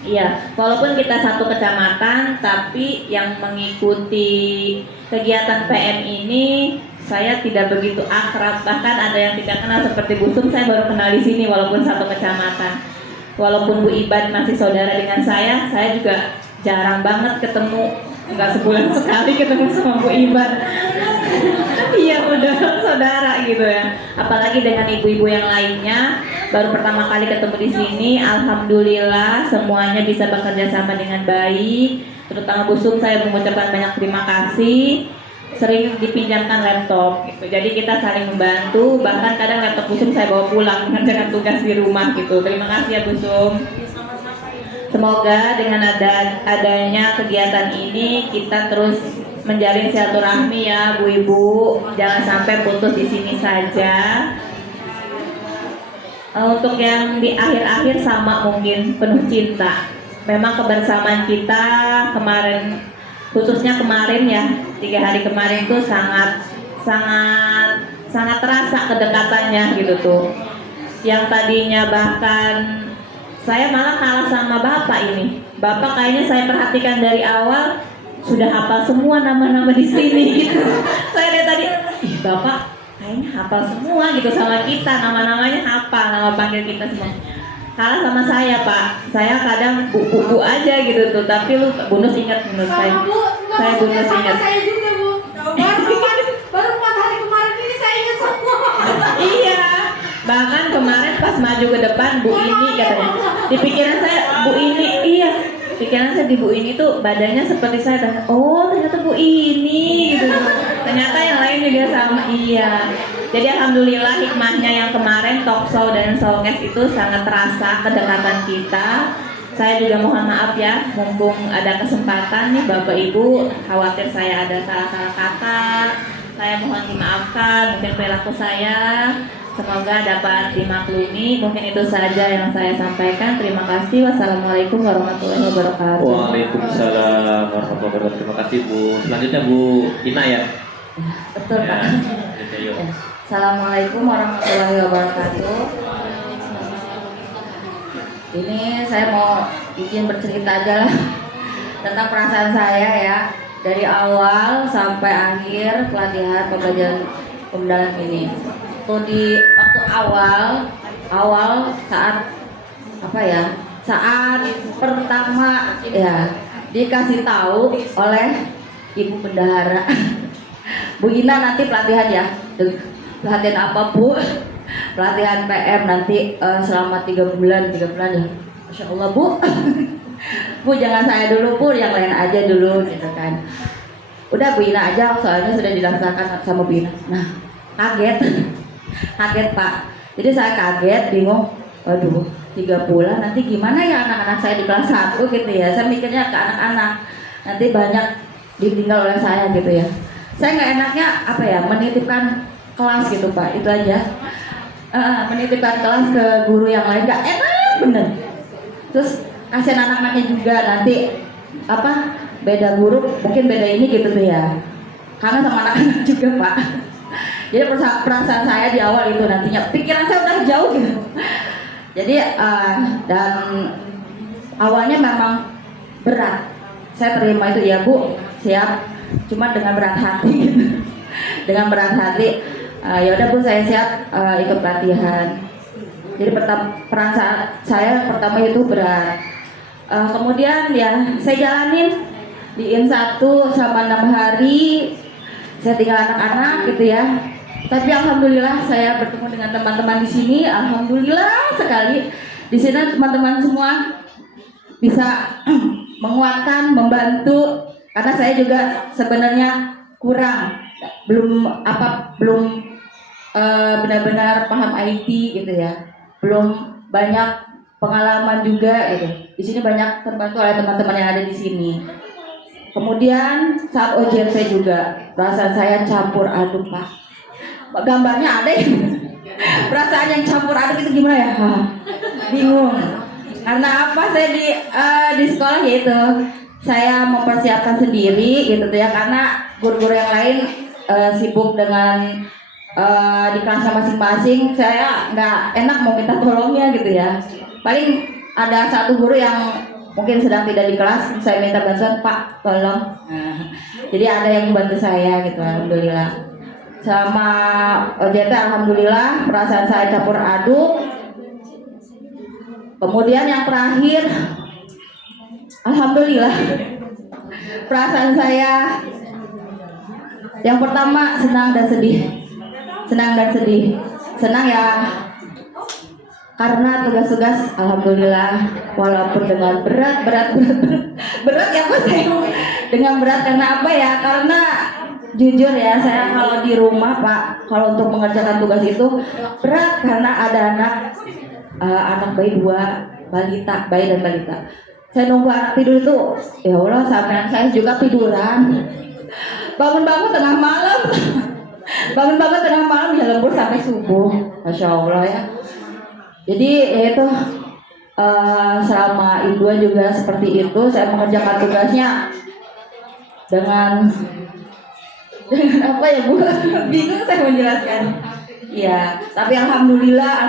Iya, walaupun kita satu kecamatan, tapi yang mengikuti kegiatan PM ini saya tidak begitu akrab. Bahkan ada yang tidak kenal seperti Bu Sum, saya baru kenal di sini walaupun satu kecamatan. Walaupun Bu Ibad masih saudara dengan saya juga jarang banget ketemu, nggak sebulan sekali ketemu sama Bu Ibad. Iya udah saudara gitu ya. Apalagi dengan ibu-ibu yang lainnya, baru pertama kali ketemu di sini. Alhamdulillah semuanya bisa bekerja sama dengan baik. Terutama Bu Sum, saya mengucapkan banyak terima kasih. Sering dipinjamkan laptop gitu. Jadi kita saling membantu. Bahkan kadang laptop Bu Sum saya bawa pulang mengerjakan tugas di rumah gitu. Terima kasih ya Bu Sum. Semoga dengan adanya kegiatan ini kita terus menjalin silaturahmi ya Bu Ibu. Jangan sampai putus di sini saja. Untuk yang di akhir-akhir sama mungkin penuh cinta. Memang kebersamaan kita kemarin, khususnya kemarin ya, 3 hari kemarin tuh sangat terasa kedekatannya gitu tuh. Yang tadinya bahkan saya malah kalah sama Bapak ini. Bapak kayaknya saya perhatikan dari awal sudah hafal semua nama-nama di sini gitu. Saya dari tadi, Bapak kayaknya hafal semua gitu sama kita, nama-namanya hafal, nama panggil kita semua. Kalah sama saya Pak, saya kadang bu aja gitu tuh, tapi lu bonus ingat menurut saya. Saya bonus ingat. Saya juga Bu. Baru 4 hari kemarin ini saya ingat semua. Iya, bahkan kemarin pas maju ke depan Bu ini katanya. Di pikiran saya Bu ini, iya. Pikiran saya di Bu ini tuh badannya seperti saya. Oh ternyata Bu ini gitu. Ternyata yang lain juga sama, iya. Jadi alhamdulillah hikmahnya yang kemarin talkshow dan showcase itu sangat terasa kedekatan kita. Saya juga mohon maaf ya, mumpung ada kesempatan nih Bapak Ibu, khawatir saya ada salah-salah kata. Saya mohon dimaafkan, mungkin perilaku saya. Semoga dapat dimaklumi. Mungkin itu saja yang saya sampaikan. Terima kasih. Wassalamualaikum warahmatullahi wabarakatuh. Waalaikumsalam warahmatullahi wabarakatuh. Terima kasih Bu. Selanjutnya Bu Ina ya. Betul Pak. Ya. Assalamualaikum warahmatullahi wabarakatuh. Ini saya mau izin bercerita aja lah tentang perasaan saya ya, dari awal sampai akhir pelatihan pembelajaran ini. Tuh di waktu awal saat apa ya? Saat pertama ya dikasih tahu oleh Ibu Bendahara, Bu Ina nanti pelatihan ya. Pelatihan apa Bu? Pelatihan PM nanti selama 3 bulan ya. Masya Allah Bu. Bu jangan saya dulu Bu, yang lain aja dulu gitu kan. Udah Bu Ina aja, soalnya sudah didaftarkan sama Bu Ina. Nah kaget Pak. Jadi saya kaget, bingung. Waduh 3 bulan nanti gimana ya anak-anak saya di kelas 1 gitu ya. Saya mikirnya ke anak-anak, nanti banyak ditinggal oleh saya gitu ya. Saya nggak enaknya apa ya, menitipkan kelas gitu Pak, itu aja. Menitipkan kelas ke guru yang lain nggak enak bener. Terus kasihan anak-anaknya juga nanti apa beda guru, mungkin beda ini gitu tuh ya. Karena sama anak-anak juga Pak. Jadi perasaan saya di awal itu nantinya, pikiran saya udah jauh gitu. Jadi dan awalnya memang berat. Saya terima itu ya Bu, siap. Cuma dengan berat hati gitu. Dengan berat hati, ya udah Bu saya siap ikut pelatihan. Jadi perasaan saya pertama itu berat. Kemudian ya saya jalanin di IN1 sama 6 hari. Saya tinggal anak-anak gitu ya. Tapi alhamdulillah saya bertemu dengan teman-teman di sini. Alhamdulillah sekali. Di sini teman-teman semua bisa menguatkan, membantu. Karena saya juga sebenarnya kurang, belum benar-benar paham IT gitu ya. Belum banyak pengalaman juga gitu. Di sini banyak terbantu oleh teman-teman yang ada di sini. Kemudian saat OJT juga perasaan saya campur aduk Pak. Gambarnya ada ya. Perasaan yang campur aduk itu gimana ya? Bingung. Karena apa saya di sekolah yaitu saya mempersiapkan sendiri gitu ya, karena guru-guru yang lain sibuk dengan di kelasnya masing-masing. Saya nggak enak mau minta tolongnya gitu ya. Paling ada satu guru yang mungkin sedang tidak di kelas, saya minta bantuan Pak tolong. Jadi ada yang membantu saya gitu, alhamdulillah. Sama OJT alhamdulillah perasaan saya campur aduk. Kemudian yang terakhir alhamdulillah perasaan saya Yang pertama senang dan sedih. Senang dan sedih. Senang ya karena tugas-tugas alhamdulillah walaupun dengan berat ya Pak saya dengan berat karena apa ya, karena jujur ya saya kalau di rumah Pak, kalau untuk mengerjakan tugas itu berat karena ada anak bayi 2 balita, bayi dan balita. Saya nunggu anak tidur itu ya Allah, sampai saya juga tiduran, bangun-bangun tengah malam bisa lembur sampai subuh, Masya Allah ya. Jadi ya itu selama Indua juga seperti itu, saya mengerjakan tugasnya dengan apa ya Bu, bingung saya menjelaskan. Ya, tapi alhamdulillah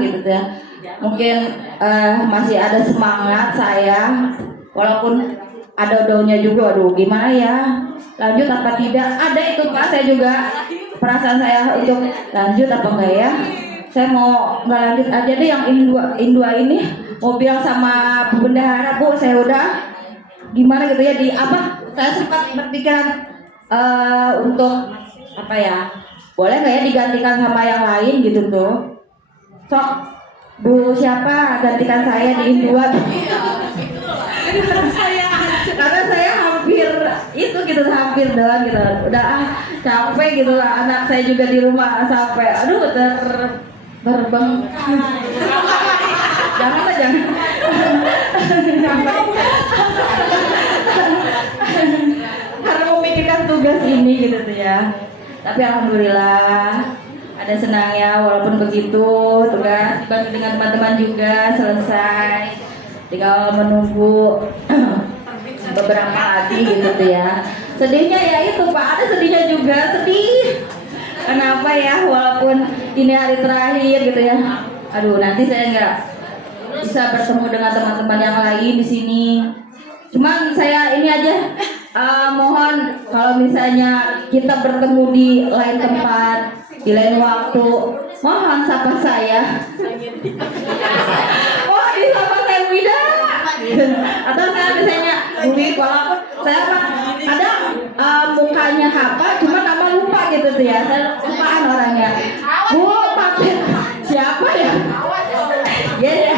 gitu ya. Mungkin masih ada semangat saya, walaupun ada daunnya juga, aduh gimana ya, lanjut apa tidak, ada itu Pak, saya juga perasaan saya untuk lanjut apa enggak ya. Saya mau nggak lanjut aja deh yang Indua ini, mau bilang sama Bu Bendahara, Bu saya udah gimana gitu ya, di apa, saya sempat berpikiran untuk apa ya, boleh nggak ya digantikan sama yang lain gitu tuh, sok Bu siapa gantikan saya di Indua. Karena saya hampir itu gitu, hampir doang gitu, udah capek gitu lah, anak saya juga di rumah sampai aduh terbang jangan karena memikirkan tugas ini gitu tuh ya. Tapi alhamdulillah ada senangnya, walaupun begitu tugas dibantu dengan teman-teman juga selesai, tinggal menunggu beberapa lagi gitu tuh ya. Sedihnya ya itu Pak, ada sedihnya juga, sedih. Kenapa ya, walaupun ini hari terakhir gitu ya. Aduh, nanti saya nggak bisa bertemu dengan teman-teman yang lain di sini. Cuman saya ini aja mohon kalau misalnya kita bertemu di lain tempat, di lain waktu, mohon sapa saya. Oh, ini sapa saya Wida. Atau saya misalnya Budi, walaupun saya kadang mukanya hafal, cuma nama lupa gitu tuh ya, saya lupaan orangnya. Bu, pakai siapa ya? Ya,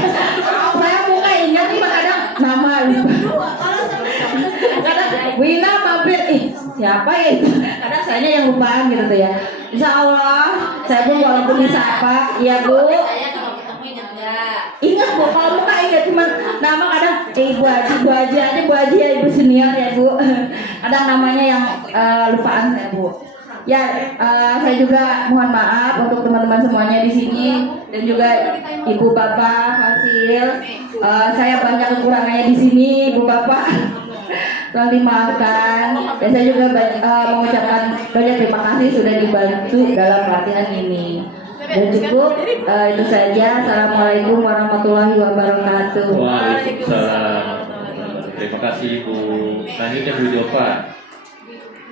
saya muka ingat, cuma kadang nama lupa. Kadang Wina mampir, siapa ya itu? Kadang sayanya yang lupaan gitu tuh ya. Insya Allah, saya pun walaupun disapa, iya Bu. Ingat Bu, kalau muka ingat, cuma nama kadang Bu Haji ya, Ibu senior ya Bu. Kadang namanya yang lupaan saya Bu. Ya, saya juga mohon maaf untuk teman-teman semuanya di sini dan juga Ibu Bapak Fasil. Saya banyak kekurangannya di sini, Ibu Bapak. Tolong dimaafkan. Dan saya juga mengucapkan banyak terima kasih sudah dibantu dalam pelatihan ini. Dan cukup itu saja. Assalamualaikum warahmatullahi wabarakatuh. Waalaikumsalam. Terima kasih Ibu. Selanjutnya Bu Jova.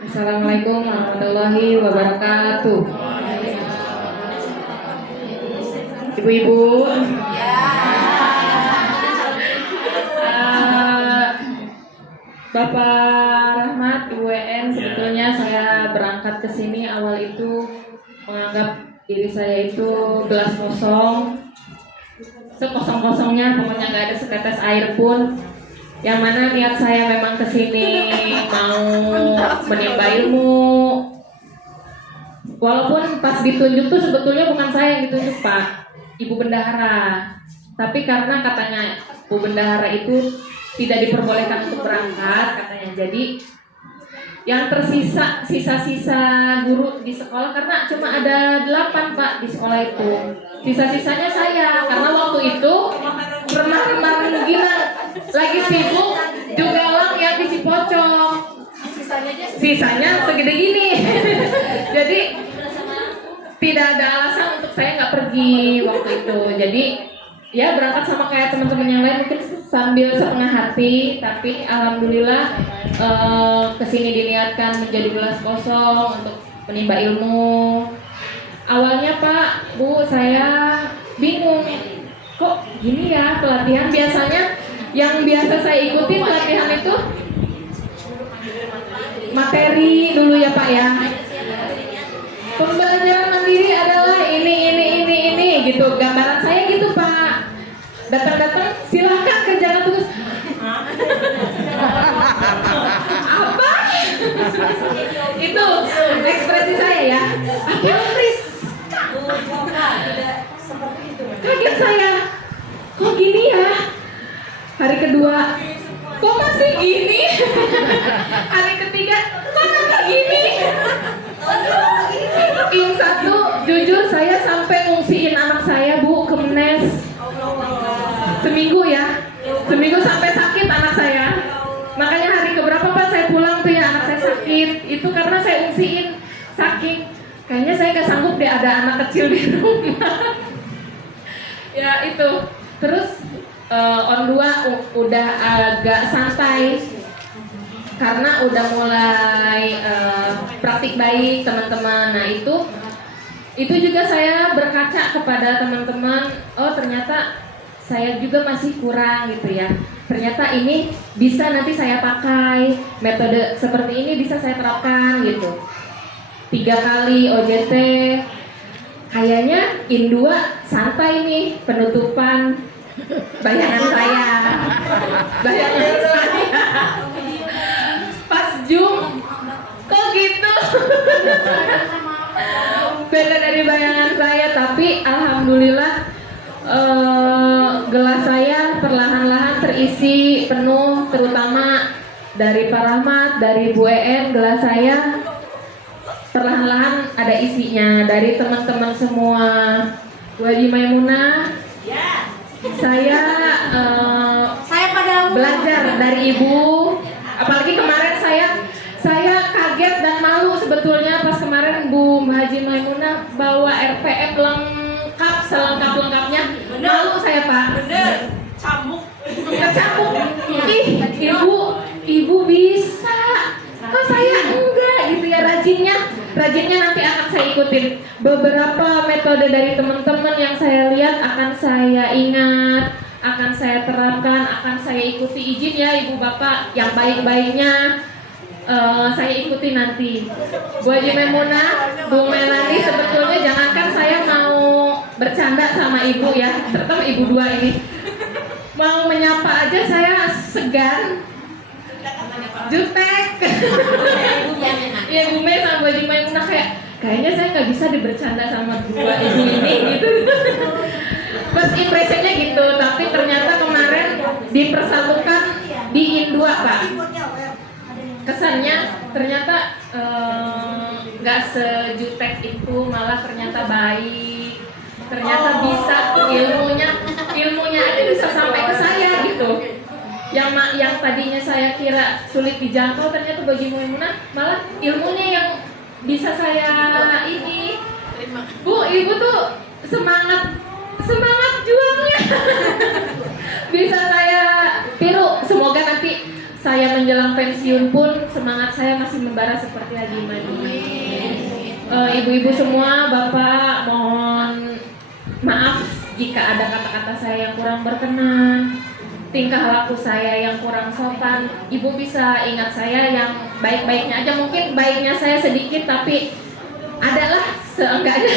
Assalamualaikum warahmatullahi wabarakatuh. Ibu-ibu, Bapak Rahmat, Ibu WN, sebetulnya saya berangkat ke sini awal itu menganggap diri saya itu gelas kosong, sekosong-kosongnya, pokoknya nggak ada setetes air pun. Yang mana niat saya memang ke sini mau menimba ilmu. Walaupun pas ditunjuk tuh sebetulnya bukan saya yang ditunjuk Pak, Ibu Bendahara. Tapi karena katanya Bu Bendahara itu tidak diperbolehkan untuk berangkat katanya. Jadi yang tersisa sisa-sisa guru di sekolah, karena cuma ada 8 Pak di sekolah itu. Sisa-sisanya saya, karena waktu itu remah-remah gila, lagi sibuk juga lang yang di Cipocok. Sisanya segede gini. Jadi tidak ada alasan untuk saya nggak pergi waktu itu. Jadi ya berangkat sama kayak teman-teman yang lain, mungkin sambil setengah hati, tapi alhamdulillah kesini diniatkan menjadi gelas kosong untuk menimba ilmu. Awalnya Pak, Bu, saya bingung, kok gini ya pelatihan. Biasanya yang biasa saya ikutin pelatihan itu materi Pak ya. Pembelajaran mandiri adalah ini gitu. Gambaran saya gitu Pak. Datang-datang silahkan kerjakan tugas. Apa? Itu ekspresi saya ya. Apa Pris? Kaget saya. Kok gini ya? Hari kedua, kok masih gini? Hari ketiga, kok masih gini? Yang satu, jujur saya sampai ngungsiin anak saya Bu ke Menes. Seminggu ya, seminggu sampai sakit anak saya. Makanya hari keberapa Pak saya pulang tuh ya anak saya sakit. Itu karena saya ungsiin saking kayaknya saya gak sanggup deh ada anak kecil di rumah. Ya itu. Terus on 2 udah agak santai karena udah mulai praktik baik teman-teman. Nah itu juga saya berkaca kepada teman-teman. Oh ternyata saya juga masih kurang gitu ya. Ternyata ini bisa nanti saya pakai, metode seperti ini bisa saya terapkan gitu. 3 kali OJT, kayaknya in 2 santai nih penutupan bayangan saya. Pas Zoom, kok gitu? Beda dari bayangan saya, tapi alhamdulillah gelas saya perlahan-lahan terisi penuh, terutama dari Pak Rahmat, dari Bu En, gelas saya perlahan-lahan ada isinya. Dari teman-teman semua, Bu Haji Maimunah, saya belajar dari Ibu. Apalagi kemarin saya kaget dan malu sebetulnya pas kemarin Bu Haji Maimunah bawa RPM lengkap, selengkap-lengkapnya. Malu saya Pak. Bener, cambuk. Ih, ibu bisa. Kok saya enggak gitu ya, rajinnya nanti akan saya ikutin. Beberapa metode dari teman-teman yang saya lihat akan saya ingat, akan saya terapkan, akan saya ikuti. Izin ya Ibu Bapak yang baik-baiknya saya ikuti nanti. Bu Haji Maimunah, Bu Melani, sebetulnya jangankan saya mau bercanda sama Ibu ya, terutama Ibu 2 ini. Mau menyapa aja saya segan. Jutek. Iya Bu Mei sama Bu Haji Maimunah kayaknya saya nggak bisa dibercanda sama 2 ibu ini gitu. First impressionnya gitu, tapi ternyata kemarin dipersatukan di In 2 Pak. Kesannya ternyata nggak sejutek itu, malah ternyata baik, ternyata bisa ilmunya aja bisa sampai ke saya gitu. Yang tadinya saya kira sulit dijangkau, ternyata bagi Maimunah malah ilmunya yang bisa saya ini. Bu, Ibu tuh semangat juangnya bisa saya tiru. Semoga nanti saya menjelang pensiun pun semangat saya masih membara seperti Haji Maimunah. Ibu-ibu semua, Bapak, mohon maaf jika ada kata-kata saya yang kurang berkenan, tingkah laku saya yang kurang sopan. Ibu bisa ingat saya yang baik-baiknya aja. Mungkin baiknya saya sedikit, tapi adalah seenggaknya.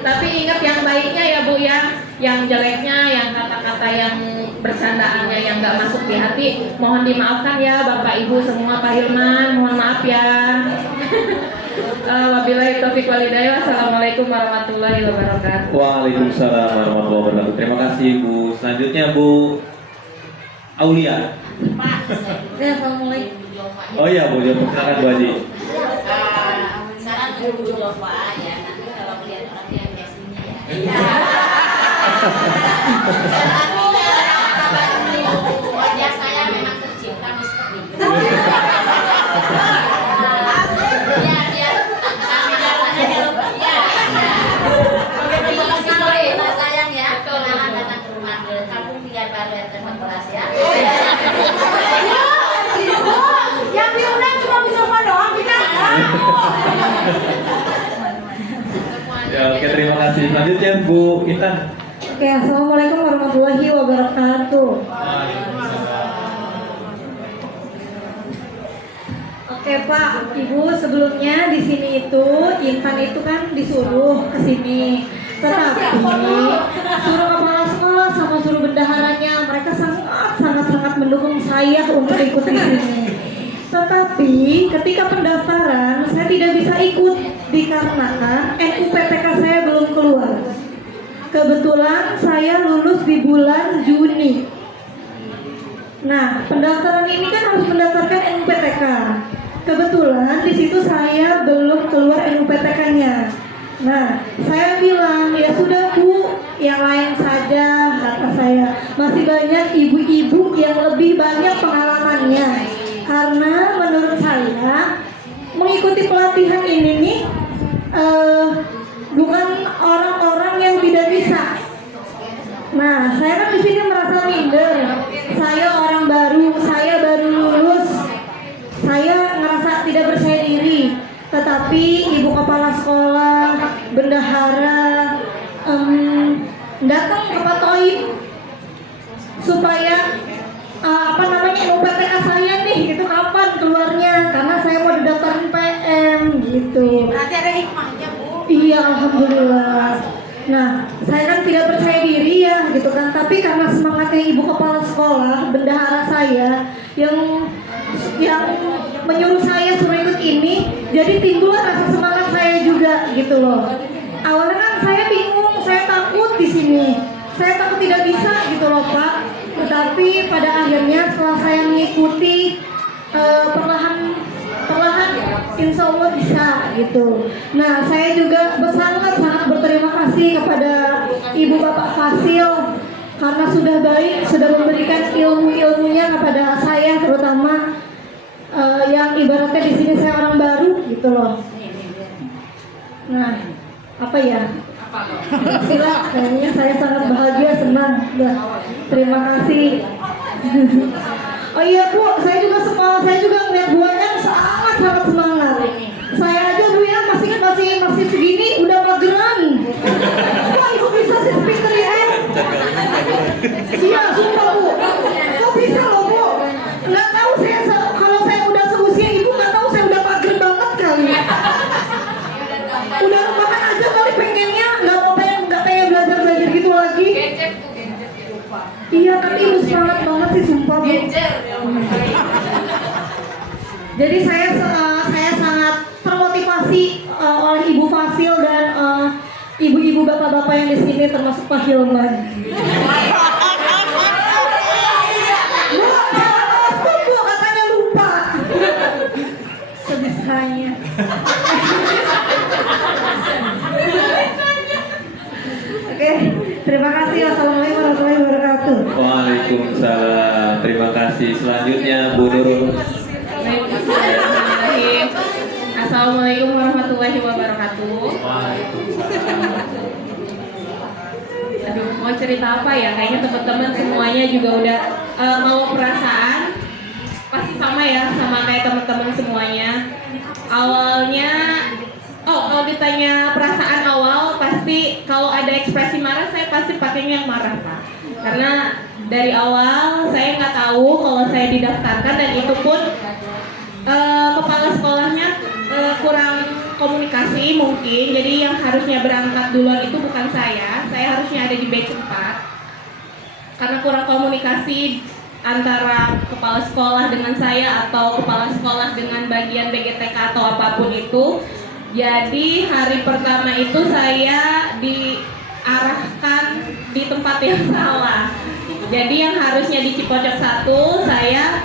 Tapi ingat yang baiknya ya Bu ya. Yang jeleknya, yang kata-kata yang bercandaannya yang nggak masuk di hati, mohon dimaafkan ya Bapak Ibu semua. Pak Hilman, mohon maaf ya. Wabillahi taufiq wal hidayah. Wassalamualaikum warahmatullahi wabarakatuh. Waalaikumsalam warahmatullahi wabarakatuh. Terima kasih Bu. Selanjutnya Bu Aulia. Assalamualaikum. Oh iya Bu, silakan Bu Haji. Sekarang Bu Jova ya, nanti kalau melihat orang yang biasanya ya. Wajah saya memang tercipta seperti itu. Sayang ya, kenalan datang ke rumah kampung Tiga Baru RT 14 ya. Yang diundang cuma bisa doang kita. Ya, oke, terima kasih. Selanjutnya Bu Intan. Oke, assalamualaikum warahmatullahi wabarakatuh. Oke, Oke Pak, Ibu sebelumnya di sini itu Intan itu kan disuruh ke sini. Tetapi suruh kepala sekolah sama suruh bendaharanya mereka sangat mendukung saya untuk ikut di sini. Tetapi ketika pendaftaran saya tidak bisa ikut dikarenakan NUPTK saya belum keluar. Kebetulan saya lulus di bulan Juni. Nah, pendaftaran ini kan harus mendaftarkan NUPTK. Kebetulan di situ saya belum keluar NUPTK-nya. Nah, saya bilang ya sudah Bu, yang lain saja kata saya. Masih banyak ibu-ibu yang lebih banyak pengalamannya. Karena menurut saya mengikuti pelatihan ini nih bukan orang-orang yang tidak bisa. Nah, saya kan di sini merasa minder. Saya orang baru, saya baru lulus. Saya ngerasa tidak percaya diri. Tetapi ibu kepala sekolah, bendahara datang ke Pak Toib supaya UPTK saya nih itu kapan keluarnya, karena saya mau didaftarin PM gitu. Berarti ada hikmahnya Bu. Iya, alhamdulillah. Nah, saya kan tidak percaya diri ya gitu kan, tapi karena semangatnya ibu kepala sekolah, bendahara saya yang menyuruh saya suruh ikut ini, jadi timbullah rasa semangat saya juga gitu loh. Awalnya kan saya bingung, saya takut di sini, saya takut tidak bisa gitu loh Pak. Tetapi pada akhirnya setelah saya mengikuti perlahan insya Allah bisa gitu. Nah, saya juga sangat berterima kasih kepada Ibu Bapak Fasil karena sudah baik, sudah memberikan ilmu-ilmunya kepada saya, terutama yang ibaratnya di sini saya orang baru gitu loh. Nah, apa ya? Sila, kayaknya saya sangat bahagia, senang. Terima kasih. Oh iya Bu, saya juga melihat Bu An sangat semangat. Saya aja Bu ya masih segini udah mageran. Wah, Ibu bisa sih speaker ya? Iya, sumpah Bu. Kok bisa loh Bu? Nggak tahu kalau saya udah seusia Ibu, nggak tahu saya udah mager banget kali. Udah makan aja kali pengennya, nggak pengen belajar gitu lagi. Iya, tapi Ibu semangat banget sih sumpah Bu. Jadi saya sangat termotivasi oleh Ibu Fasil dan ibu-ibu bapak-bapak yang di sini termasuk Pak Hilman. Bu, katanya lupa. Sebisanya. Oke, terima kasih. Wassalamualaikum warahmatullahi wabarakatuh. Waalaikumsalam. Terima kasih. Selanjutnya Bu Nurul. Bismillahirrahmanirrahim. Assalamualaikum warahmatullahi wabarakatuh. Aduh, mau cerita apa ya? Kayaknya teman-teman semuanya juga udah mau perasaan pasti sama ya, sama kayak teman-teman semuanya. Awalnya, kalau ditanya perasaan awal, pasti kalau ada ekspresi marah saya pasti pakainya yang marah Pak. Karena dari awal saya nggak tahu kalau saya didaftarkan, dan itu pun kepala sekolahnya kurang komunikasi mungkin. Jadi yang harusnya berangkat duluan itu bukan saya harusnya ada di batch 4. Karena kurang komunikasi antara kepala sekolah dengan saya atau kepala sekolah dengan bagian BGTK atau apapun itu. Jadi hari pertama itu saya diarahkan di tempat yang salah. Jadi yang harusnya di Cipocok 1, saya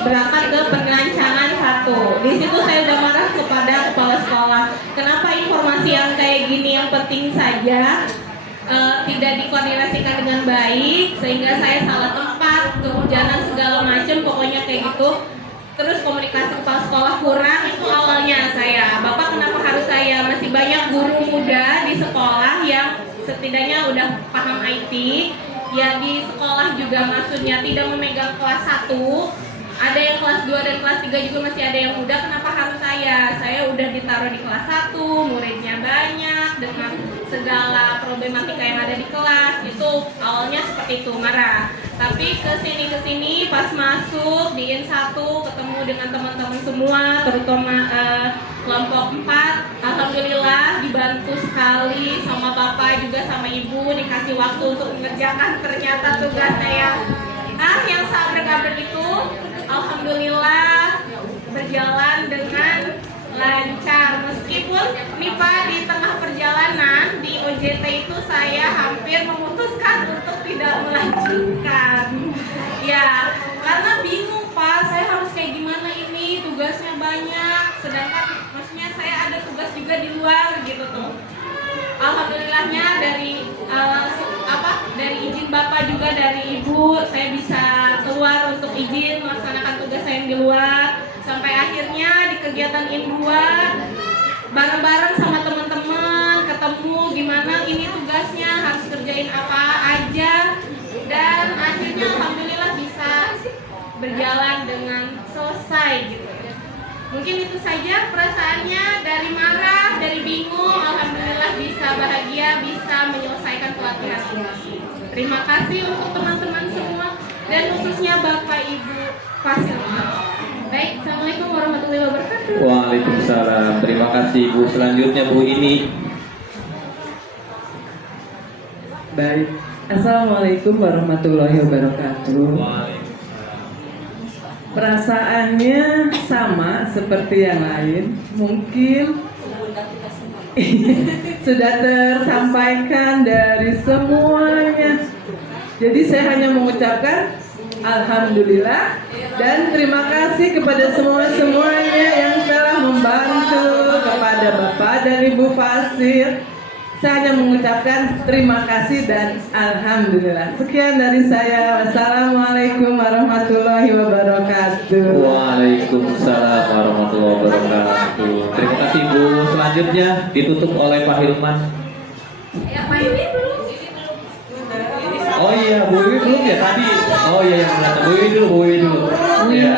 berangkat ke Pengelancangan 1. Di situ saya udah marah kepada kepala sekolah. Kenapa informasi yang kayak gini yang penting saja tidak dikoordinasikan dengan baik, sehingga saya salah tempat, kehujanan segala macam, pokoknya kayak gitu. Terus komunikasi kepala sekolah kurang, itu awalnya saya. Bapak kenapa harus saya? Masih banyak guru muda di sekolah yang setidaknya udah paham IT. Ya di sekolah juga maksudnya tidak memegang kelas 1. Ada yang kelas 2 dan kelas 3 juga masih ada yang muda. Kenapa harus saya? Saya udah ditaruh di kelas 1, muridnya banyak dengan segala problematika yang ada di kelas. Itu awalnya seperti itu, marah. Tapi kesini pas masuk di IN 1 ketemu dengan teman-teman semua, terutama kelompok 4. Alhamdulillah dibantu sekali sama Bapak juga sama Ibu, dikasih waktu untuk mengerjakan ternyata tugasnya yang sabar-sabar itu. Alhamdulillah berjalan dengan lancar. Meskipun nih Pak, di tengah perjalanan di OJT itu saya hampir memutuskan untuk tidak melanjutkan. Ya, karena bingung Pak, saya harus kayak gimana ini, tugasnya banyak, sedangkan maksudnya saya ada tugas juga di luar gitu tuh. Alhamdulillahnya dari dari izin Bapak juga dari Ibu, saya bisa keluar untuk izin melaksanakan tugas saya yang di luar. Sampai akhirnya di kegiatan IN2 bareng-bareng sama teman-teman ketemu gimana ini tugasnya, harus kerjain apa aja, dan akhirnya alhamdulillah bisa berjalan dengan selesai gitu. Mungkin itu saja perasaannya, dari marah, dari bingung, alhamdulillah bisa bahagia, bisa menyelesaikan pelatihan ini. Terima kasih untuk teman-teman semua dan khususnya Bapak Ibu fasilitator. Baik, Assalamualaikum warahmatullahi wabarakatuh. Waalaikumsalam. Terima kasih Bu. Selanjutnya Bu ini. Baik. Assalamualaikum warahmatullahi wabarakatuh. Perasaannya sama seperti yang lain. Mungkin sudah tersampaikan dari semuanya. Jadi saya hanya mengucapkan alhamdulillah dan terima kasih kepada semuanya yang telah membantu, kepada Bapak dan Ibu Fasil. Saya hanya mengucapkan terima kasih dan alhamdulillah. Sekian dari saya. Wassalamualaikum warahmatullahi wabarakatuh. Waalaikumsalam warahmatullahi wabarakatuh. Terima kasih Bu. Selanjutnya ditutup oleh Pak Hilman. Ya, Pak Yudi belum. Oh iya, Bu Wiwi belum ya tadi. Oh iya yang belakang. Bu Wiwi dulu, Bu Wiwi dulu. Ya.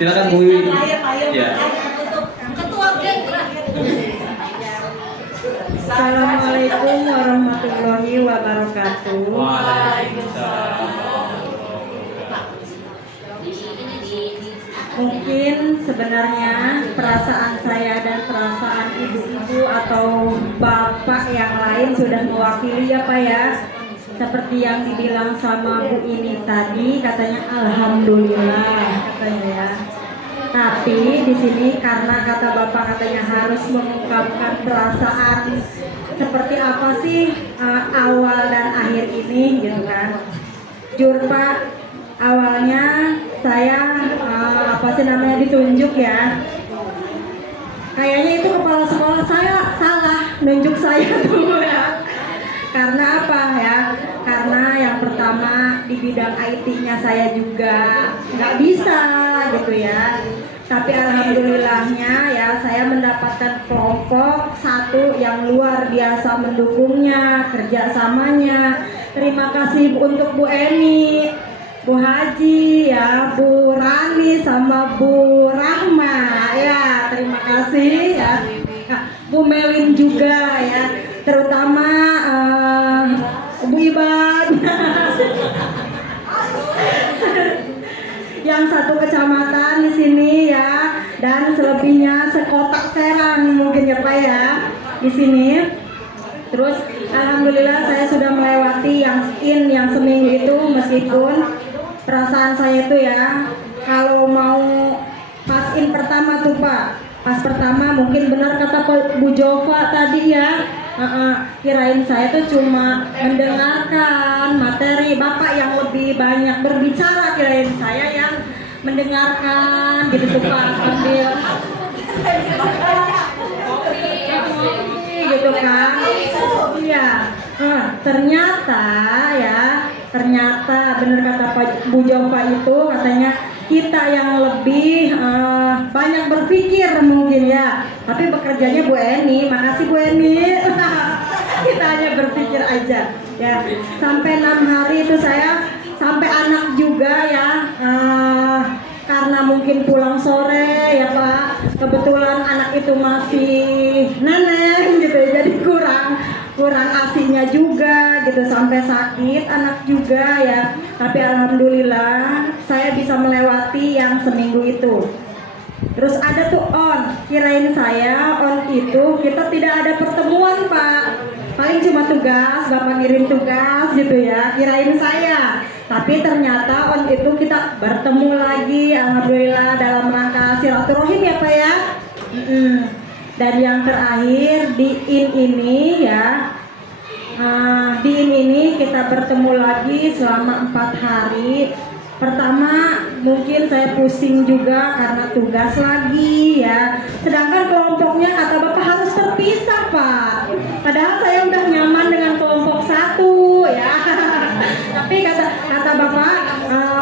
Silakan Bu Wiwi. Ya. Assalamualaikum warahmatullahi wabarakatuh. Mungkin sebenarnya perasaan saya dan perasaan ibu-ibu atau bapak yang lain sudah mewakili ya Pak ya. Seperti yang dibilang sama Bu ini tadi, katanya alhamdulillah katanya ya. Tapi di sini karena kata Bapak katanya harus mengungkapkan perasaan seperti apa sih awal dan akhir ini gitu kan. Jujur Pak, awalnya saya ditunjuk ya. Kayaknya itu kepala sekolah saya salah nunjuk saya tuh ya. Karena apa ya? Karena yang pertama di bidang IT-nya saya juga nggak bisa gitu ya. Tapi alhamdulillahnya ya saya mendapatkan kelompok satu yang luar biasa mendukungnya, kerjasamanya. Terima kasih untuk Bu Eni, Bu Haji ya, Bu Rani sama Bu Rahma ya. Terima kasih ya. Bu Melin juga ya. Terutama Bu Iban yang satu kecamatan di sini ya, dan selebihnya sekotak Serang mungkin ya Pak ya di sini. Terus alhamdulillah saya sudah melewati yang seminggu itu, meskipun perasaan saya itu ya kalau mau pas in pertama tuh Pak, pas pertama mungkin benar kata Bu Jova tadi ya. Kirain saya tuh cuma mendengarkan materi Bapak yang lebih banyak berbicara, kirain saya yang mendengarkan gitu tuh Pak, sambil gitu kan. Iya. Ternyata benar kata Bu Jova itu, katanya kita yang lebih banyak berpikir mungkin ya, tapi bekerjanya Bu Eni. Makasih Bu Eni. Kita hanya berpikir aja ya. Sampai 6 hari itu saya sampai anak juga ya, karena mungkin pulang sore ya Pak, kebetulan anak itu masih nenek gitu ya, jadi kurang asinya juga gitu sampai sakit, anak juga ya. Tapi alhamdulillah saya bisa melewati yang seminggu itu. Terus ada tuh kirain saya itu kita tidak ada pertemuan Pak, paling cuma tugas, Bapak ngirim tugas gitu ya, kirain saya. Tapi ternyata itu kita bertemu lagi, alhamdulillah dalam rangka silaturahim ya Pak ya. Dan yang terakhir di ini ya, di ini kita bertemu lagi selama 4 hari. Pertama mungkin saya pusing juga karena tugas lagi ya. Sedangkan kelompoknya kata Bapak harus terpisah Pak. Padahal saya udah nyaman dengan kelompok 1 ya. Tapi kata Bapak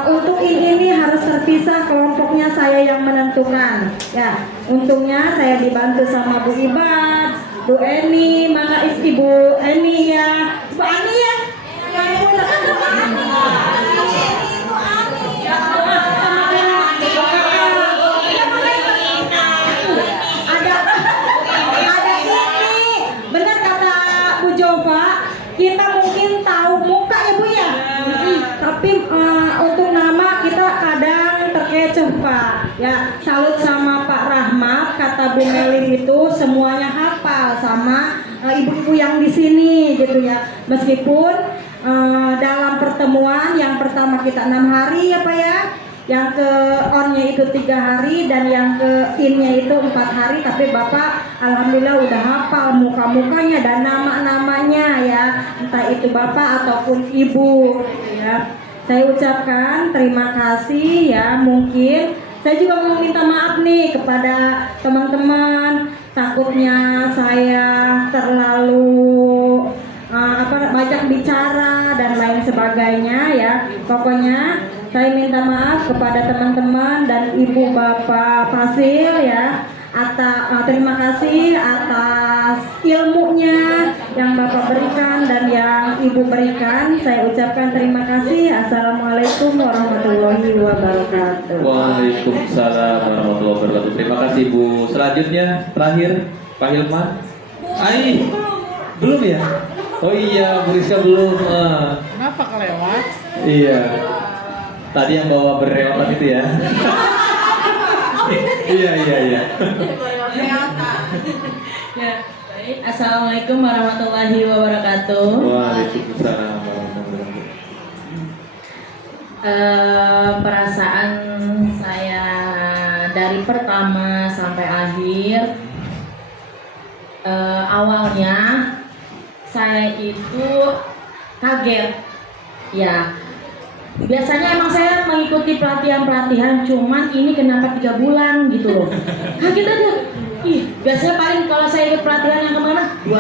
untuk ini harus terpisah, kelompoknya saya yang menentukan. Ya, untungnya saya dibantu sama Bu Ibad, Bu Eni, mana Ibu Eni ya, Bu Ani ya. Kita mungkin tahu muka ya Bu ya, tapi untuk nama kita kadang terkecoh Pak. Ya, salut sama Pak Rahmat, kata Bu Melin itu semuanya hafal sama ibu-ibu yang di sini gitu ya. Meskipun dalam pertemuan yang pertama kita 6 hari ya Pak ya, yang ke onnya itu 3 hari dan yang ke innya itu 4 hari, tapi Bapak alhamdulillah udah hafal muka-mukanya dan nama-namanya ya, entah itu Bapak ataupun Ibu ya. Saya ucapkan terima kasih ya. Mungkin saya juga mau minta maaf nih kepada teman-teman, takutnya saya terlalu banyak bicara dan lain sebagainya ya. Pokoknya saya minta maaf kepada teman-teman dan Ibu Bapak Fasil ya. Terima kasih atas ilmunya yang Bapak berikan dan yang Ibu berikan. Saya ucapkan terima kasih. Assalamualaikum warahmatullahi wabarakatuh. Waalaikumsalam warahmatullahi wabarakatuh. Terima kasih Bu. Selanjutnya terakhir Pak Hilman. Belum ya? Oh iya, Bu Rizka belum. Kenapa kelewat? Iya. Tadi yang bawa berewokan itu ya. Iya. Ya, baik. Assalamualaikum warahmatullahi wabarakatuh. Waalaikumsalam warahmatullahi wabarakatuh. Perasaan saya dari pertama sampai akhir, awalnya saya itu kaget ya. Biasanya emang saya mengikuti pelatihan, cuman ini kenapa 3 bulan gitu loh. Kaget aja. Biasanya paling kalau saya ikut pelatihan yang kemana 2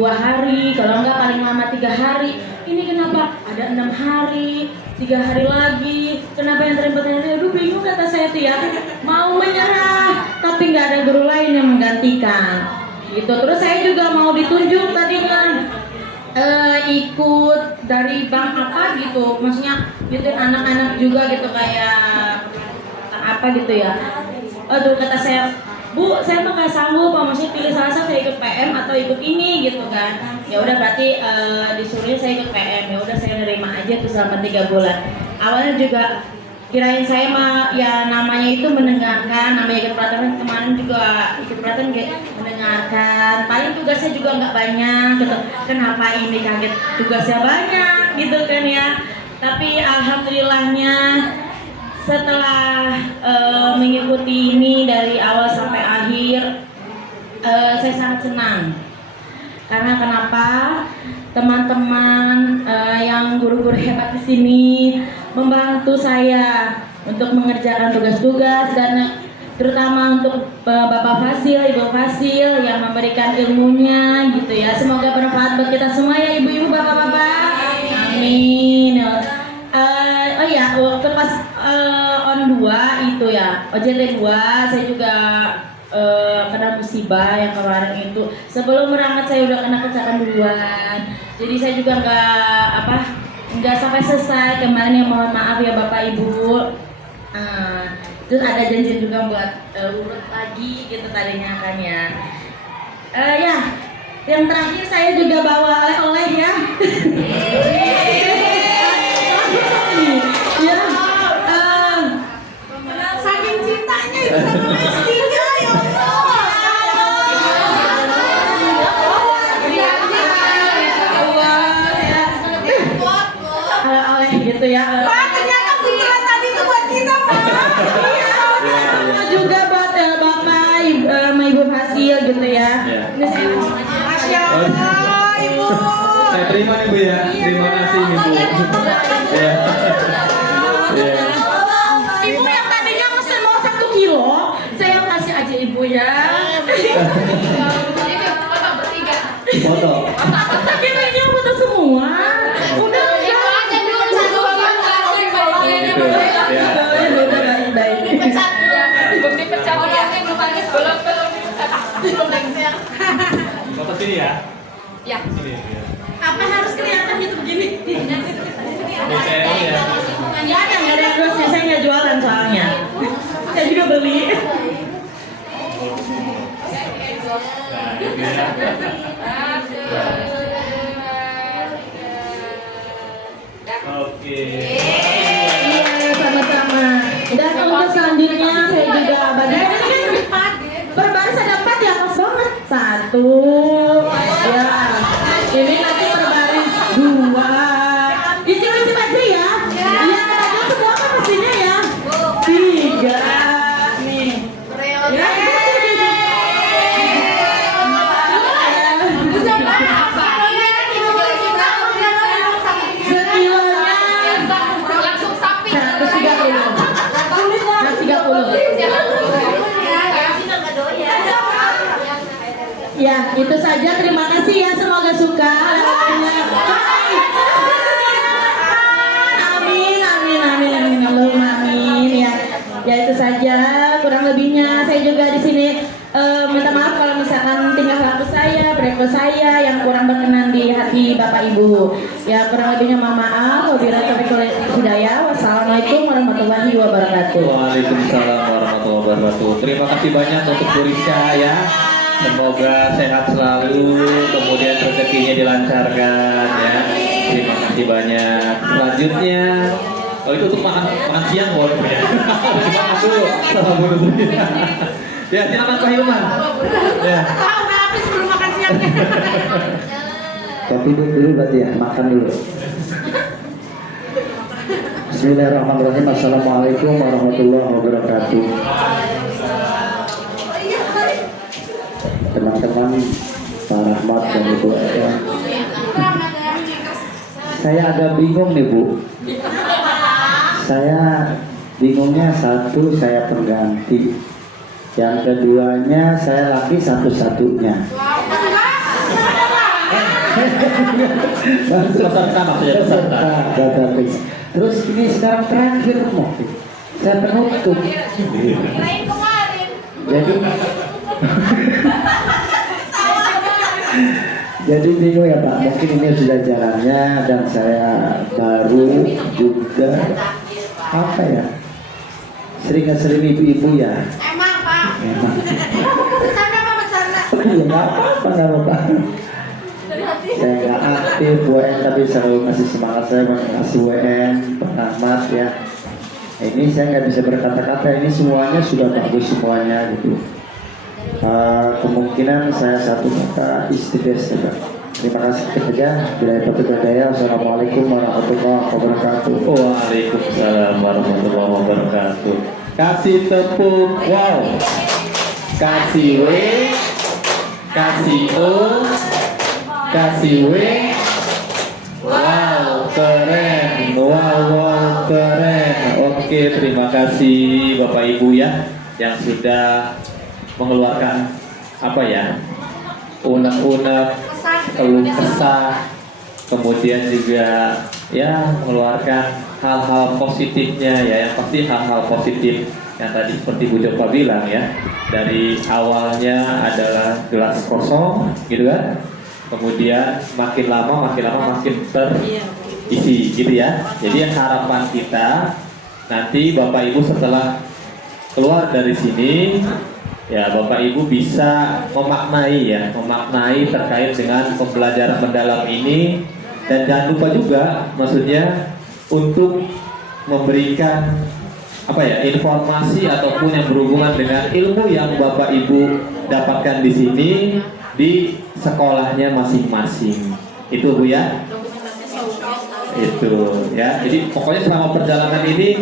hari, kalau enggak paling lama 3 hari. Ini kenapa ada 6 hari, 3 hari lagi. Kenapa yang terlibat? Aduh bingung kata saya tuh ya. Mau menyerah, tapi nggak ada guru lain yang menggantikan. Gitu. Terus saya juga mau ditunjuk tadinya. Ikut dari bank apa gitu, maksudnya gitu anak-anak juga gitu kayak apa gitu ya. Aduh kata saya, Bu, saya mah nggak sanggup, maksudnya pilih salah satu, saya ikut PM atau ikut ini gitu kan. Ya udah berarti disuruh saya ikut PM. Ya udah saya nerima aja tuh selama 3 bulan. Awalnya juga kirain saya mah ya namanya itu mendengarkan, namanya ikut pelatihan kemarin juga ikut pelatihan kayak mendengarkan. Paling tugasnya juga nggak banyak gitu. Kenapa ini kaget tugasnya banyak gitu kan ya. Tapi alhamdulillahnya setelah mengikuti ini dari awal sampai akhir, saya sangat senang. Karena kenapa? Teman-teman yang guru-guru hebat di sini membantu saya untuk mengerjakan tugas-tugas, dan terutama untuk Bapak Fasil, Ibu Fasil yang memberikan ilmunya gitu ya. Semoga bermanfaat buat kita semua ya ibu-ibu, bapak-bapak. Amin. Oh ya, waktu pas on 2 itu ya, OJT 2 saya juga kena musibah yang kemarin itu. Sebelum berangkat saya udah kena kecelakaan duluan. Jadi saya juga nggak sampai selesai kemarin, yang mohon maaf ya Bapak Ibu. Terus ada janji juga buat urut lagi gitu tadinya kan ya. Ya, yang terakhir saya juga bawa oleh-oleh ya. Ya, Saking cintanya itu sama istrinya ya oleh gitu ya. Pak, ternyata pikiran tadi itu buat kita, Pak. Iya, sama juga buat bapak, sama ibu hasil gitu ya. Iya. Ini saya Masya Allah, Ibu. Saya terima nih Bu ya. Terima kasih nih Bu. Ya. Ya. Ibu yang tadinya pesen mau 1 kilo, saya kasih aja Ibu ya. Foto. Tapi kayaknya foto semua. Udah Gitu. Ya. udah baik-baik. Foto sini ya. Ya. Sini ya. Apa harus kelihatan gitu begini? Saya ya. Nggak ada terusnya, saya nggak jualan soalnya. Saya juga beli. Nah, gitu ya. Oke. Iya, sama-sama. Dan untuk selanjutnya saya juga bagikan ini kan per baris ada 4 ya, pas banget. 1. Ya. Ini nanti per baris 2. Isi-isi baju ya. Iya, baju semua kan pastinya ya. 3. Nih. Ya. Langsung sapi. 130. Ya, itu saja. Terima kasih ya. Semoga suka. Amin, amin, amin, amin, Allahumma amin. Ya, ya itu saja. Kurang lebihnya saya juga di sini minta maaf kalau misalkan tingkah laku saya, perilaku saya yang kurang berkenan di hati Bapak Ibu. Ya, kurang lebihnya mohon maaf. Wabillahi taufiq wal hidayah. Wassalamualaikum warahmatullahi wabarakatuh. Waalaikumsalam warahmatullahi wabarakatuh. Terima kasih banyak untuk Bu Rizka ya. Semoga sehat selalu, kemudian rezekinya dilancarkan ya. Terima kasih banyak. Selanjutnya, oh itu untuk makan siang boleh ya. Makan dulu sama Bu Nusri. Ya silakan Pak Hilman. Ya. Udah habis belum makan siangnya. Kopi dulu berarti ya, makan dulu. Bismillahirrahmanirrahim. Assalamualaikum warahmatullahi wabarakatuh. Teman-teman Pak Rahmat dan Ibu Eda, saya agak bingung nih Bu. Saya bingungnya, 1 saya pengganti, yang keduanya saya laki satu-satunya. Peserta maksudnya peserta. Database. Terus ini sekarang terakhir mau saya penutup. Jadi bingung ya Pak, mungkin ini sudah jalannya dan saya baru juga apa ya, sering ibu-ibu ya. Emang Pak. Memang. Bercanda apa bercanda? Iya nggak apa-apa. Saya nggak aktif WN tapi selalu ngasih semangat saya ngasih WN pengamat ya. Ini saya nggak bisa berkata-kata, ini semuanya sudah bagus semuanya gitu. Kemungkinan saya satu kata istides ya. Terima kasih saja. Bila patut daya. Assalamualaikum warahmatullahi wabarakatuh. Waalaikumsalam warahmatullahi wabarakatuh. Kasih tepuk, wow. Kasih W, kasih O, kasih W. Wow, keren. Wow, keren. Oke, terima kasih Bapak Ibu ya yang sudah mengeluarkan apa ya, unek-unek, keluh kesah, kemudian juga ya mengeluarkan hal-hal positifnya ya, yang pasti hal-hal positif yang tadi seperti Bu Jompa bilang ya, dari awalnya adalah gelas kosong gitu kan, kemudian makin lama makin terisi gitu ya. Jadi harapan kita nanti Bapak Ibu setelah keluar dari sini ya, Bapak Ibu bisa memaknai terkait dengan pembelajaran mendalam ini Dan jangan lupa juga, maksudnya untuk memberikan apa ya, informasi ataupun yang berhubungan dengan ilmu yang Bapak Ibu dapatkan di sini di sekolahnya masing-masing. Itu Bu ya. Itu ya. Jadi pokoknya selama perjalanan ini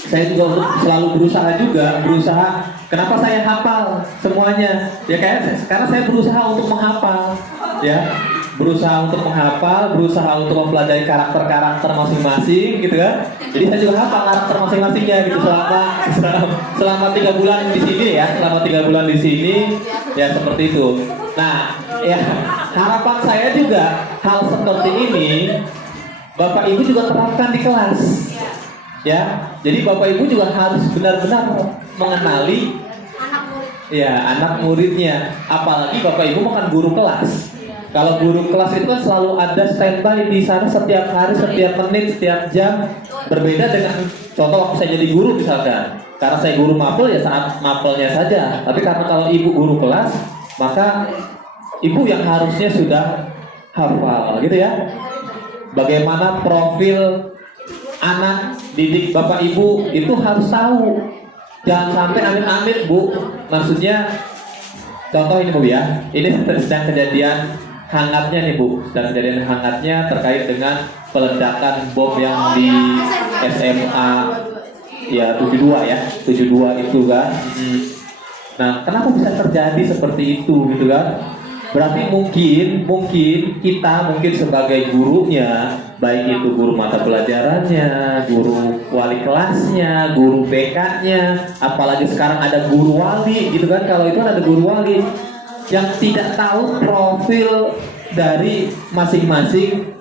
saya juga selalu berusaha. Kenapa saya hafal semuanya? Ya karena saya berusaha untuk menghafal, ya. Berusaha untuk untuk mempelajari karakter-karakter masing-masing, gitu kan? Jadi saya juga hafal karakter masing-masingnya gitu selama 3 bulan di sini ya, selama 3 bulan di sini ya seperti itu. Nah, ya harapan saya juga hal seperti ini Bapak Ibu juga terapkan di kelas. Ya, jadi Bapak Ibu juga harus benar-benar mengenali anak muridnya. Apalagi Bapak Ibu bukan guru kelas. Kalau guru kelas itu kan selalu ada standby di sana setiap hari, setiap menit, setiap jam. Berbeda dengan contoh waktu saya jadi guru misalkan. Karena saya guru mapel ya saat mapelnya saja. Tapi karena kalau ibu guru kelas, maka ibu yang harusnya sudah hafal, gitu ya. Bagaimana profil anak didik Bapak Ibu itu harus tahu. Jangan sampai amit-amit Bu. Maksudnya contoh ini Bu ya. Ini sedang kejadian hangatnya nih Bu. Sedang kejadian hangatnya terkait dengan peledakan bom yang di SMA ya 72 ya. 72 itu kan. Nah, kenapa bisa terjadi seperti itu gitu kan? Berarti mungkin kita sebagai gurunya, baik itu guru mata pelajarannya, guru wali kelasnya, guru BK-nya, apalagi sekarang ada guru wali gitu kan. Kalau itu ada guru wali yang tidak tahu profil dari masing-masing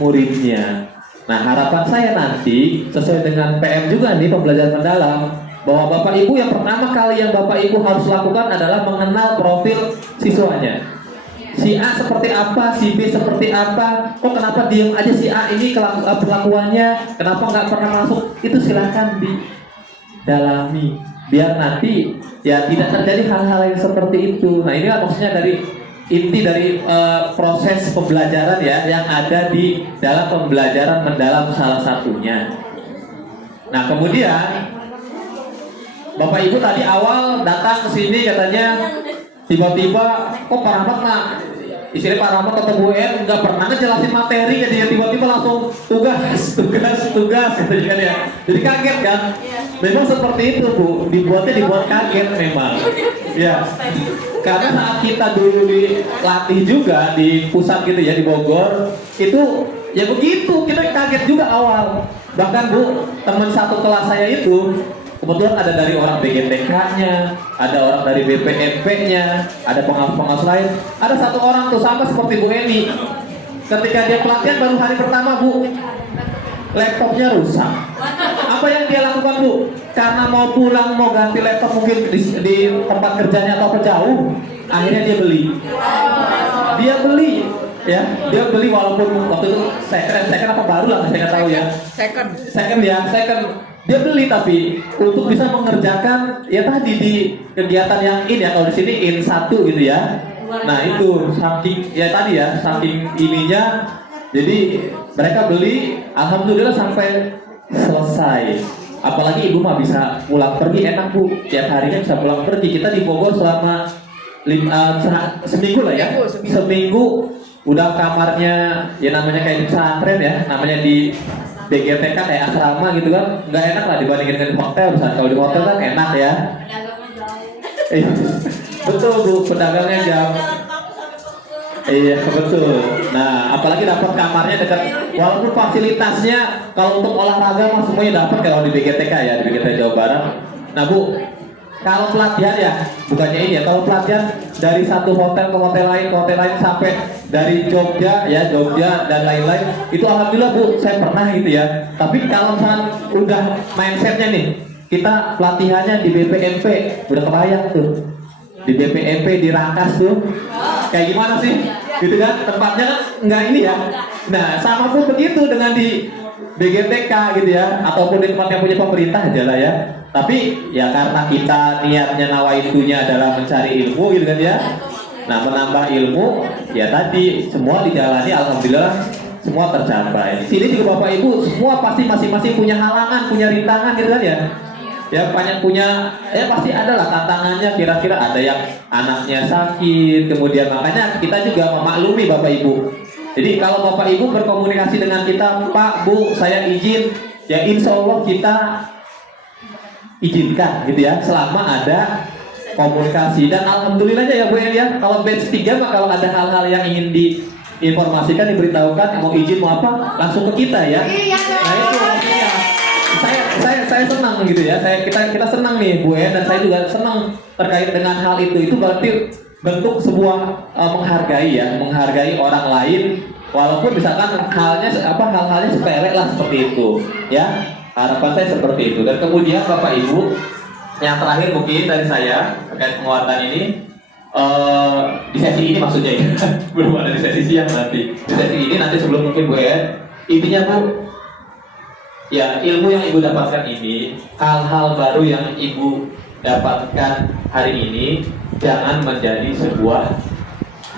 muridnya. Nah, harapan saya nanti sesuai dengan PM juga nih, pembelajaran mendalam, bahwa Bapak Ibu yang pertama kali yang Bapak Ibu harus lakukan adalah mengenal profil siswanya. Si A seperti apa, si B seperti apa, kok kenapa diem aja si A ini perlakuannya, kenapa nggak pernah masuk, itu silahkan didalami biar nanti ya tidak terjadi hal-hal yang seperti itu. Nah, inilah maksudnya dari inti dari proses pembelajaran ya yang ada di dalam pembelajaran mendalam salah satunya. Nah, kemudian Bapak Ibu tadi awal datang ke sini katanya tiba-tiba kok Pak Rahmat istilahnya Pak Rahmat atau Bu En nggak pernah ngejelasin materi, jadi tiba-tiba langsung tugas gitu kan ya. Jadi kaget kan? Memang seperti itu Bu, dibuat kaget memang. Ya, karena saat kita dulu dilatih juga di pusat gitu ya di Bogor, itu ya begitu, kita kaget juga awal. Bahkan Bu, teman satu kelas saya itu kebetulan ada dari orang BGTK-nya, ada orang dari BPMP-nya, ada pengawas-pengawas lain. Ada satu orang tuh sama seperti Bu Eni. Ketika dia pelatihan baru hari pertama Bu, laptopnya rusak. Apa yang dia lakukan Bu? Karena mau pulang, mau ganti laptop mungkin di tempat kerjanya atau jauh, akhirnya dia beli. Dia beli walaupun waktu itu second apa baru lah, saya nggak tahu ya. Second. Dia beli tapi untuk bisa mengerjakan ya tadi di kegiatan yang ini ya, kalau di sini in 1 gitu ya. Nah, itu saking ininya, jadi mereka beli, alhamdulillah sampai selesai. Apalagi ibu mah bisa pulang pergi, enak Bu, tiap harinya bisa pulang pergi. Kita di Bogor selama seminggu lah ya, seminggu udah kamarnya ya namanya kayak di pesantren ya, namanya di BGTK kayak asrama gitu kan, nggak enak lah dibandingin dengan hotel. Misalnya kalau di hotel kan enak ya. Betul Bu, pedagangnya jam. Iya betul. Nah, apalagi dapat kamarnya dekat, walaupun fasilitasnya kalau untuk olahraga mah semuanya dapat kalau di BGTK ya, di BGTK Jawa Barat. Nah Bu, kalau pelatihan ya, bukannya ini ya, kalau pelatihan dari satu hotel ke hotel lain sampai dari Jogja dan lain-lain, itu alhamdulillah Bu, saya pernah gitu ya. Tapi kalau misalnya udah mindsetnya nih, kita pelatihannya di BPMP, udah kebayang tuh, di BPMP di Rangkas tuh, kayak gimana sih, gitu kan? Tempatnya kan nggak ini ya. Nah, sama pun begitu dengan di BGTK gitu ya, ataupun di tempat yang punya pemerintah aja lah ya. Tapi ya karena kita niatnya nawaitunya adalah mencari ilmu gitu kan ya. Nah, menambah ilmu ya tadi semua dijalani alhamdulillah semua tercapai. Di sini juga Bapak Ibu semua pasti masing-masing punya halangan, punya rintangan gitu kan ya. Ya banyak punya, ya pasti ada lah tantangannya. Kira-kira ada yang anaknya sakit, kemudian makanya kita juga memaklumi Bapak Ibu. Jadi kalau Bapak Ibu berkomunikasi dengan kita, Pak, Bu, saya izin, ya insya Allah kita izinkan gitu ya, selama ada komunikasi. Dan alhamdulillah ya Bu ya, kalau batch 3 mah kalau ada hal-hal yang ingin diinformasikan, diberitahukan, mau izin mau apa, langsung ke kita ya. Nah itu ya. Saya senang gitu ya. Kita senang nih Bu ya, dan saya juga senang terkait dengan hal itu. Itu berarti bentuk sebuah menghargai ya, menghargai orang lain, walaupun misalkan hal-halnya sepele lah seperti itu ya. Harapan saya seperti itu. Dan kemudian Bapak Ibu, yang terakhir mungkin dari saya terkait penguatan ini, di sesi ini maksudnya ya, belum ada di sesi siang nanti. Di sesi ini nanti sebelum mungkin Bu ya, intinya Bu, ya ilmu yang Ibu dapatkan ini, hal-hal baru yang Ibu dapatkan hari ini, jangan menjadi sebuah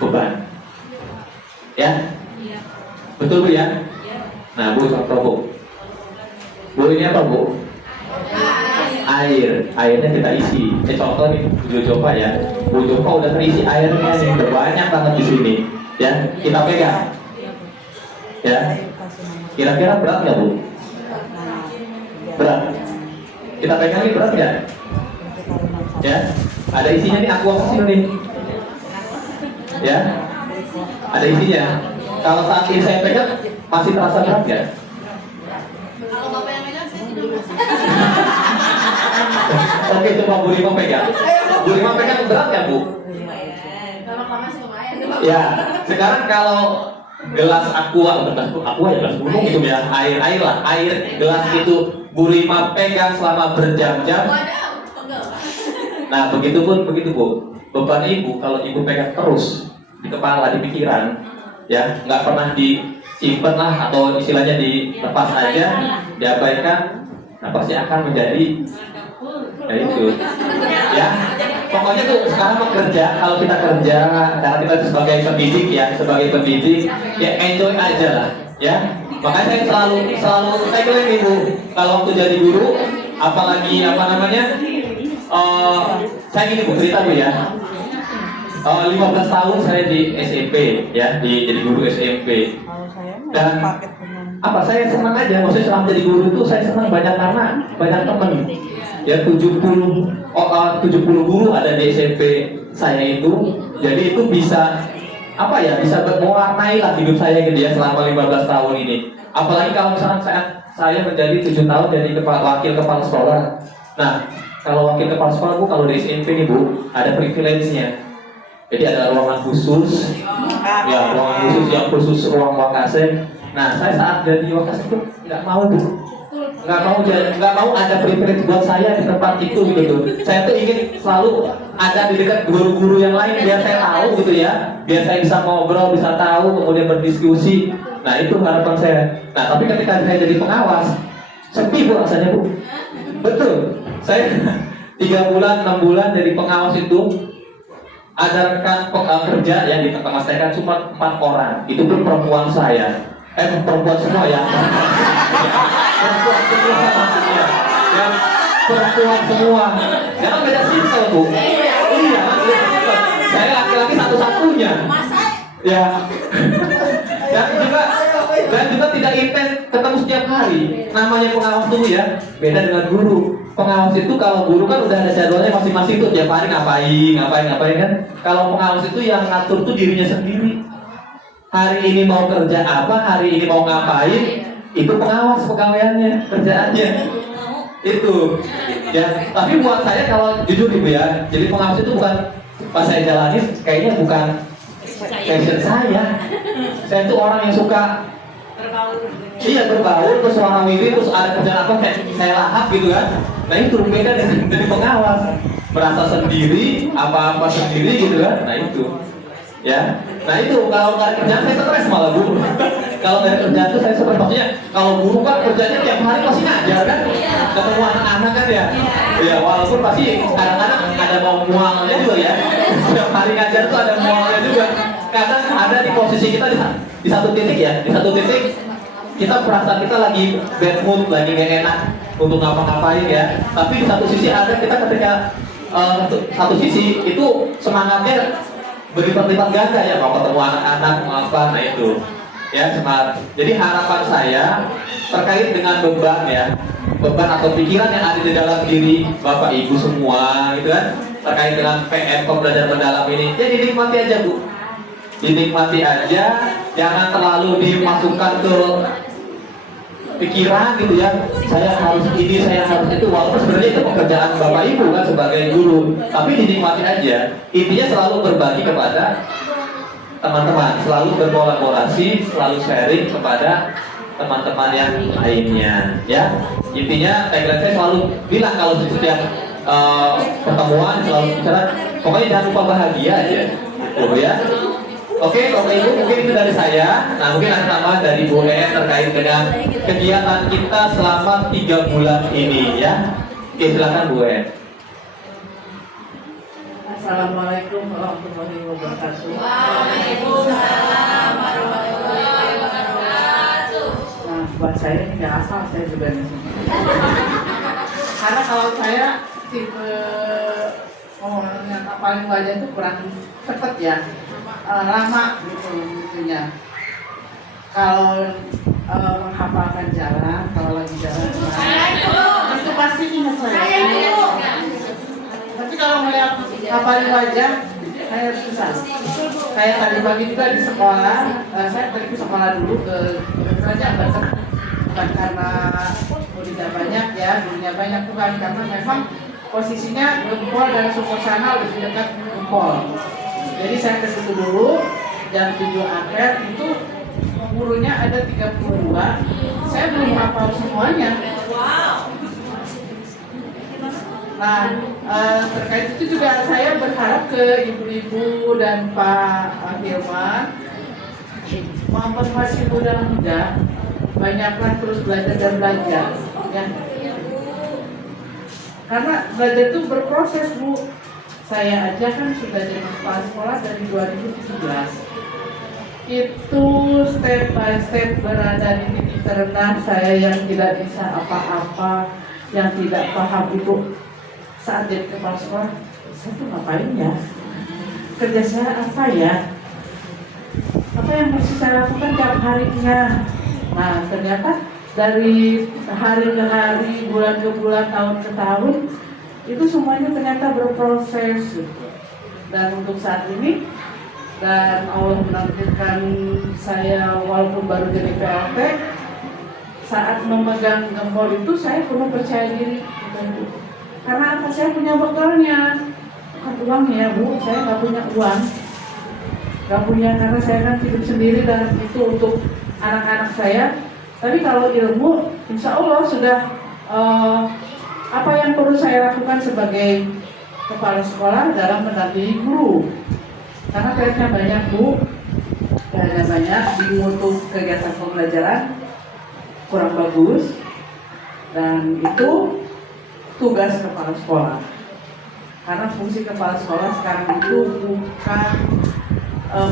beban. Ya? Betul Bu ya? Nah Bu, contoh Bu. Bu ini apa Bu? Air. Airnya kita isi. Contoh nih Bu Jova ya. Bu Jova udah terisi airnya nih, udah banyak banget di sini. Ya, kita pegang. Ya. Kira-kira berat nggak Bu? Berat. Kita pegang ini berat nggak? Ya. Ada isinya nih, aqua kecil nih. Ya. Ada isinya. Kalau saat ini saya pegang masih terasa berat nggak? Kalau Bapak yang megang saya tidak merasa. Oke, coba Bu Rima pegang. Bu Rima pegang berat nggak Bu? Lama-lama sih lumayan. Ya. Sekarang kalau gelas aqua ya gelas gunung gitu ya, air lah, air gelas itu Bu Rima pegang selama berjam-jam. Nah begitu Bu, beban Ibu kalau Ibu pegang terus di kepala, di pikiran, ya nggak pernah disimpan lah, atau istilahnya dilepas aja, diabaikan, nah pasti akan menjadi itu ya. Pokoknya tuh sekarang bekerja, kalau kita kerja, karena kita sebagai pendidik ya enjoy aja lah ya. Makanya saya selalu saya klaim Ibu, kalau waktu jadi guru, apalagi saya gini Bu, cerita Bu ya. 15 tahun saya di SMP ya, jadi guru SMP. Dan saya senang aja, maksudnya selama jadi guru itu saya senang banyak karena banyak teman. Ya 70 guru ada di SMP saya itu. Jadi itu bisa bisa mewarnai lah hidup saya gitu ya selama 15 tahun ini. Apalagi kalau misalnya saya menjadi 7 tahun jadi wakil kepala sekolah. Nah, kalau wakil kepala sekolah Bu, kalau di SMP nih Bu, ada privilege-nya. Jadi ada ruangan khusus, ya ruangan khusus yang khusus ruang wakase. Nah, saya saat jadi wakase itu nggak mau Bu, nggak mau ada privilege buat saya di tempat itu gitu. Saya tuh ingin selalu ada di dekat guru-guru yang lain biar saya tahu gitu ya, biar saya bisa ngobrol, bisa tahu, kemudian berdiskusi. Nah itu harapan saya. Nah tapi ketika saya jadi pengawas, sepi Bu rasanya Bu. Betul. Saya 3 bulan, 6 bulan jadi pengawas itu, ada rekan kerja yang ditempatkan cuma 4 orang. Itu pun perempuan saya. Perempuan semua ya. Perempuan semua maksudnya. Ya, perempuan semua. Jangan beda simpel Bu. Iya, saya laki-laki satu-satunya. Ya. Dan juga tidak intens ketemu setiap hari. Namanya pengawas tuh ya, beda dengan guru. Pengawas itu kalau guru kan udah ada jadwalnya masing-masing tuh, tiap hari ngapain kan. Kalau pengawas itu yang ngatur tuh dirinya sendiri. Hari ini mau kerja apa, hari ini mau ngapain, itu pengawas pegawaiannya, kerjaannya. Itu. Ya, tapi buat saya kalau jujur Ibu ya, jadi pengawas itu bukan pas saya jalanin kayaknya bukan passion saya. Saya tuh orang yang suka berbaur, terus orang wiwi, terus ada kerjaan apa saya lahap gitu kan. Nah itu beda dengan jadi pengawas, merasa sendiri, apa-apa sendiri gitu kan. Nah itu ya, nah itu kalau nggak ada kerjaan saya stres malah Bu. Kalau nggak ada kerjaan itu saya stres, maksudnya kalau guru kan kerjanya tiap hari pasti ngajar kan, ketemu anak-anak kan ya. Ya walaupun pasti kadang-kadang ada mau mualnya juga ya, tiap hari ngajar tuh ada mualnya juga. kadang ada di posisi kita di satu titik ya, di satu titik kita perasaan kita lagi bad mood, lagi gak enak untuk ngapa-ngapain ya. Tapi di satu sisi ada kita ketika satu sisi itu semangatnya berlipat-lipat ganda ya, mau ketemu anak-anak, mau apa, nah itu ya semangat. Jadi harapan saya terkait dengan beban ya, beban atau pikiran yang ada di dalam diri Bapak Ibu semua gitu kan, terkait dengan PM pembelajaran mendalam ini, ya dinikmati aja Bu, dinikmati aja, jangan terlalu dimasukkan ke pikiran gitu ya, saya harus ini, saya harus itu, walaupun sebenarnya itu pekerjaan Bapak Ibu kan sebagai guru, tapi dinikmati aja. Intinya selalu berbagi kepada teman-teman, selalu berkolaborasi, selalu sharing kepada teman-teman yang lainnya ya. Intinya tagline saya selalu bilang kalau setiap pertemuan selalu bicara, pokoknya jangan lupa bahagia aja gitu ya. Oke, Bapak Ibu, mungkin itu dari saya. Nah, mungkin ada tambahan dari Bu En terkait dengan kegiatan kita selama 3 bulan ini ya. Oke, silakan Bu En. Assalamualaikum warahmatullahi wabarakatuh. Waalaikumsalam warahmatullahi wabarakatuh. Nah, buat saya ini nggak asal saya juga di sini. Karena kalau saya tipe yang paling wajah itu kurang cepet ya, lama gitu itunya. Kalau menghafalkan jalan, kalau lagi jalan itu pasti ingat saya. Tapi kalau melihat hafalin wajah, saya susah. Kayak tadi pagi juga di sekolah, saya pergi ke sekolah dulu ke saja bukan karena muridnya banyak ya, gurunya banyak, bukan karena memang posisinya gempol dan suasana lebih dekat gempol. Jadi saya ke situ dulu, jam 7 akhir itu gurunya ada 32, saya belum hafal semuanya. Nah, terkait itu juga saya berharap ke ibu-ibu dan Pak Hilman, masih muda-muda, banyaklah terus belajar dan belajar ya. Karena belajar itu berproses Bu. Saya aja kan sudah jadi kepala sekolah dari 2017. Itu step by step berada di titik terendah saya yang tidak bisa apa-apa, yang tidak paham itu. Saat jadi kepala sekolah, saya tuh ngapain ya? Kerja saya apa ya? Apa yang mesti saya lakukan tiap harinya? Nah, ternyata dari hari ke hari, bulan ke bulan, tahun ke tahun, itu semuanya ternyata berproses. Dan untuk saat ini, dan Allah menakdirkan saya walaupun baru jadi PLT, saat memegang gempol itu saya penuh percaya diri. Karena apa? Saya punya bekalnya, bukan uang ya Bu, saya nggak punya uang, nggak punya, karena saya kan hidup sendiri dan itu untuk anak-anak saya. Tapi kalau ilmu, insya Allah sudah apa yang perlu saya lakukan sebagai kepala sekolah dalam mendampingi guru. Karena PR-nya banyak Bu, PR-nya banyak, di mutu kegiatan pembelajaran kurang bagus, dan itu tugas kepala sekolah. Karena fungsi kepala sekolah sekarang itu bukan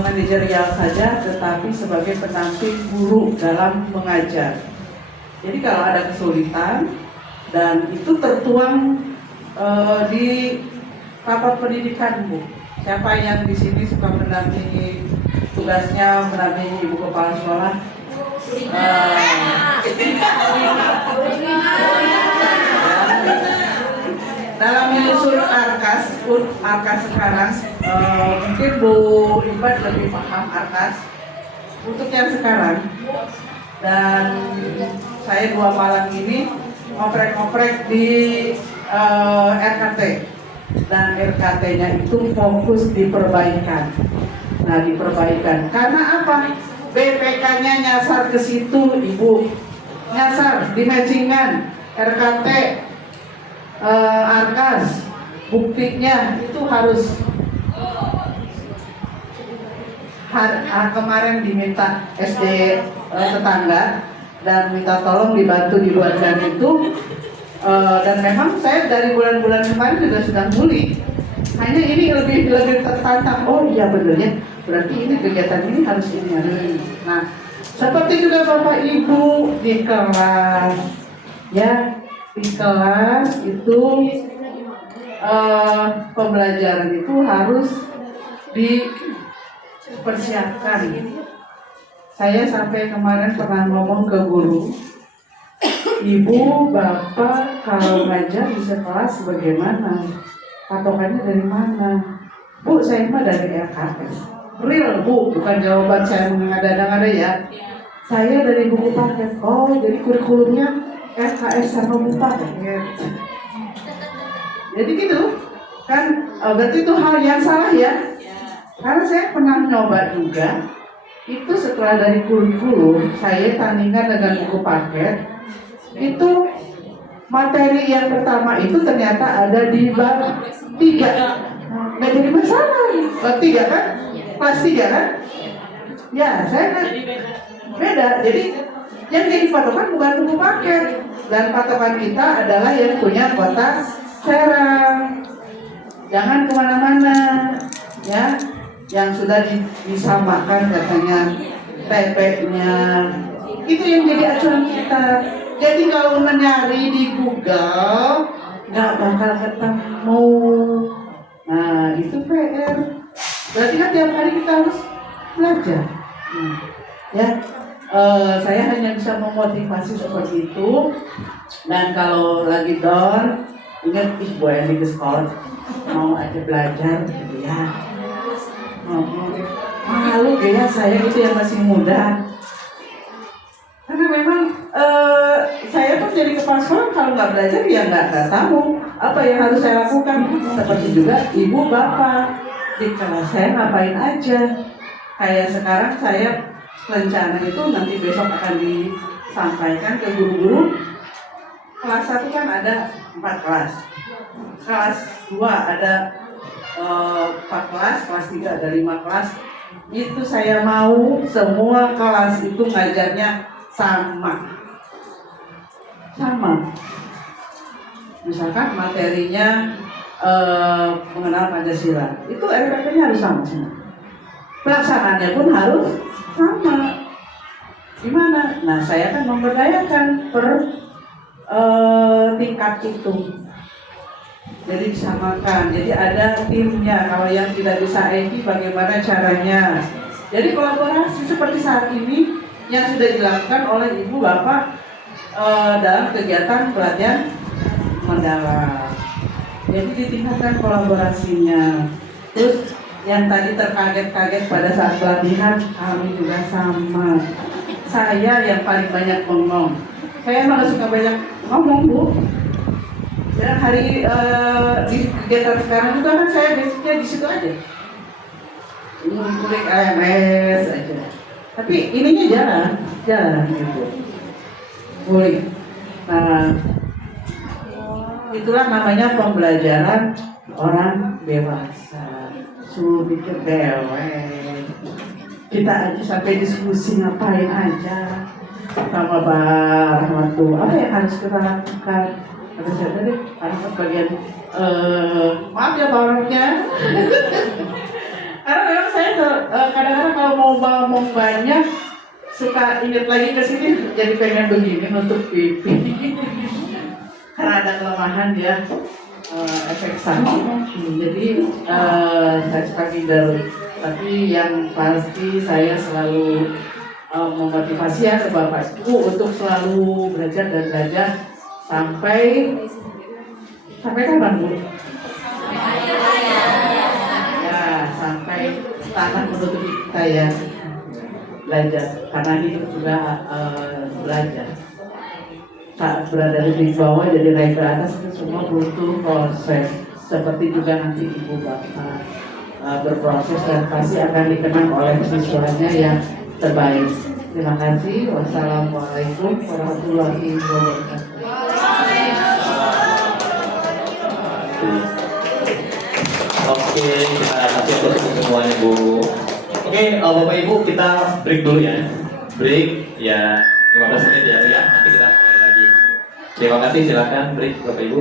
manajerial saja, tetapi sebagai pendamping guru dalam mengajar. Jadi kalau ada kesulitan dan itu tertuang di rapat pendidikan Bu. Siapa yang di sini suka mendampingi, tugasnya mendampingi ibu kepala sekolah? Dalam menyusun Arkas sekarang, mungkin Bu Ibat lebih paham Arkas untuk yang sekarang. Dan saya 2 malam ini ngoprek-ngoprek di RKT, dan RKT-nya itu fokus di perbaikan. Nah, diperbaikan karena apa? BPK-nya nyasar ke situ Ibu, nyasar di matchingan RKT, Arkas, buktinya itu harus kemarin diminta SD tetangga dan minta tolong dibantu dibuatkan itu, dan memang saya dari bulan-bulan kemarin juga sudah muli. Hanya ini lebih tertantang. Oh iya benernya berarti ini kegiatan ini harus ini. Nah, seperti juga Bapak Ibu di kelas, ya di kelas itu pembelajaran itu harus dipersiapkan. Saya sampai kemarin pernah ngomong ke guru, Ibu, Bapak kalau ngajar di sekelas bagaimana? Patokannya dari mana? Bu, saya mah dari LKS. Real Bu, bukan jawaban saya mengada-ngada ya. Saya dari buku paket. Oh, jadi kurikulumnya LKS sama buku paket. Jadi gitu kan, berarti itu hal yang salah ya. Karena saya pernah nyoba juga, itu setelah dari kurikulum saya tandingkan dengan buku paket, itu materi yang pertama itu ternyata ada di bab 3. Nggak jadi masalah. Bab 3 kan? Kelas 3 kan? Ya, saya beda. Jadi yang jadi patokan bukan buku paket, dan patokan kita adalah yang punya kotak serang. Jangan kemana-mana, ya. Yang sudah disamakan katanya TP-nya. Itu yang jadi acuan kita. Jadi kalau mencari di Google nggak bakal ketemu. Nah, itu PR. Berarti kan tiap hari kita harus belajar. Ya, saya hanya bisa memotivasi seperti itu. Dan kalau lagi down, ingat Bu Eni ke sekolah mau aja belajar gitu ya. Malu ya saya itu yang masih muda. Karena memang saya pun jadi kepala sekolah kalau nggak belajar ya nggak tahu apa yang harus saya lakukan. Seperti juga ibu bapak di kelas saya ngapain aja. Kayak sekarang saya rencana itu nanti besok akan disampaikan ke guru-guru. Kelas 1 kan ada 4 kelas. Kelas 2 ada 4 kelas, kelas 3 ada 5 kelas. Itu saya mau semua kelas itu ngajarnya sama. Misalkan materinya mengenal Pancasila, itu RPP-nya harus sama semua. Pelaksanaannya pun harus sama. Gimana? Nah, saya kan memberdayakan per tingkat itu. Jadi disamakan. Jadi ada timnya. Kalau yang tidak bisa IT, bagaimana caranya? Jadi kolaborasi seperti saat ini yang sudah dilakukan oleh ibu bapak dalam kegiatan pelatihan mendalam. Jadi ditingkatkan kolaborasinya. Terus yang tadi terkaget-kaget pada saat pelatihan, kami juga sama. Saya yang paling banyak ngomong. Saya malah suka banyak ngomong, Bu. Dan hari di kegiatan sekarang juga kan saya basicnya di situ aja. Ngulik AMS aja. Tapi ininya jalan gitu. Boleh. Nah, itulah namanya pembelajaran orang dewasa. Suruh pikir dewek. Kita aja sampai diskusi ngapain aja sama Pak Rahmatu. Apa yang harus kita lakukan? Kata saya tadi, karena bagian maaf ya Pak orangnya. Karena memang saya kadang-kadang kalau mau ngomong banyak suka ingat lagi ke sini jadi pengen begini nutup pipi. Karena ada kelemahan ya efek samping. Jadi saya suka minder. Tapi yang pasti saya selalu memotivasi ya ke Bapak Ibu untuk selalu belajar dan belajar sampai kapan Bu? Ya, sampai tanah menutupi kita ya belajar. Karena hidup juga belajar. Saat berada di bawah jadi naik ke atas itu semua butuh proses. Seperti juga nanti ibu bapak berproses dan pasti akan dikenang oleh siswanya yang terbaik. Terima kasih. Wassalamualaikum warahmatullahi wabarakatuh. Oke, kita kasih untuk semuanya Bu. Oke, Bapak Ibu kita break dulu ya. Break ya 15 menit ya. Nanti kita mulai lagi. Terima kasih, silakan break Bapak Ibu.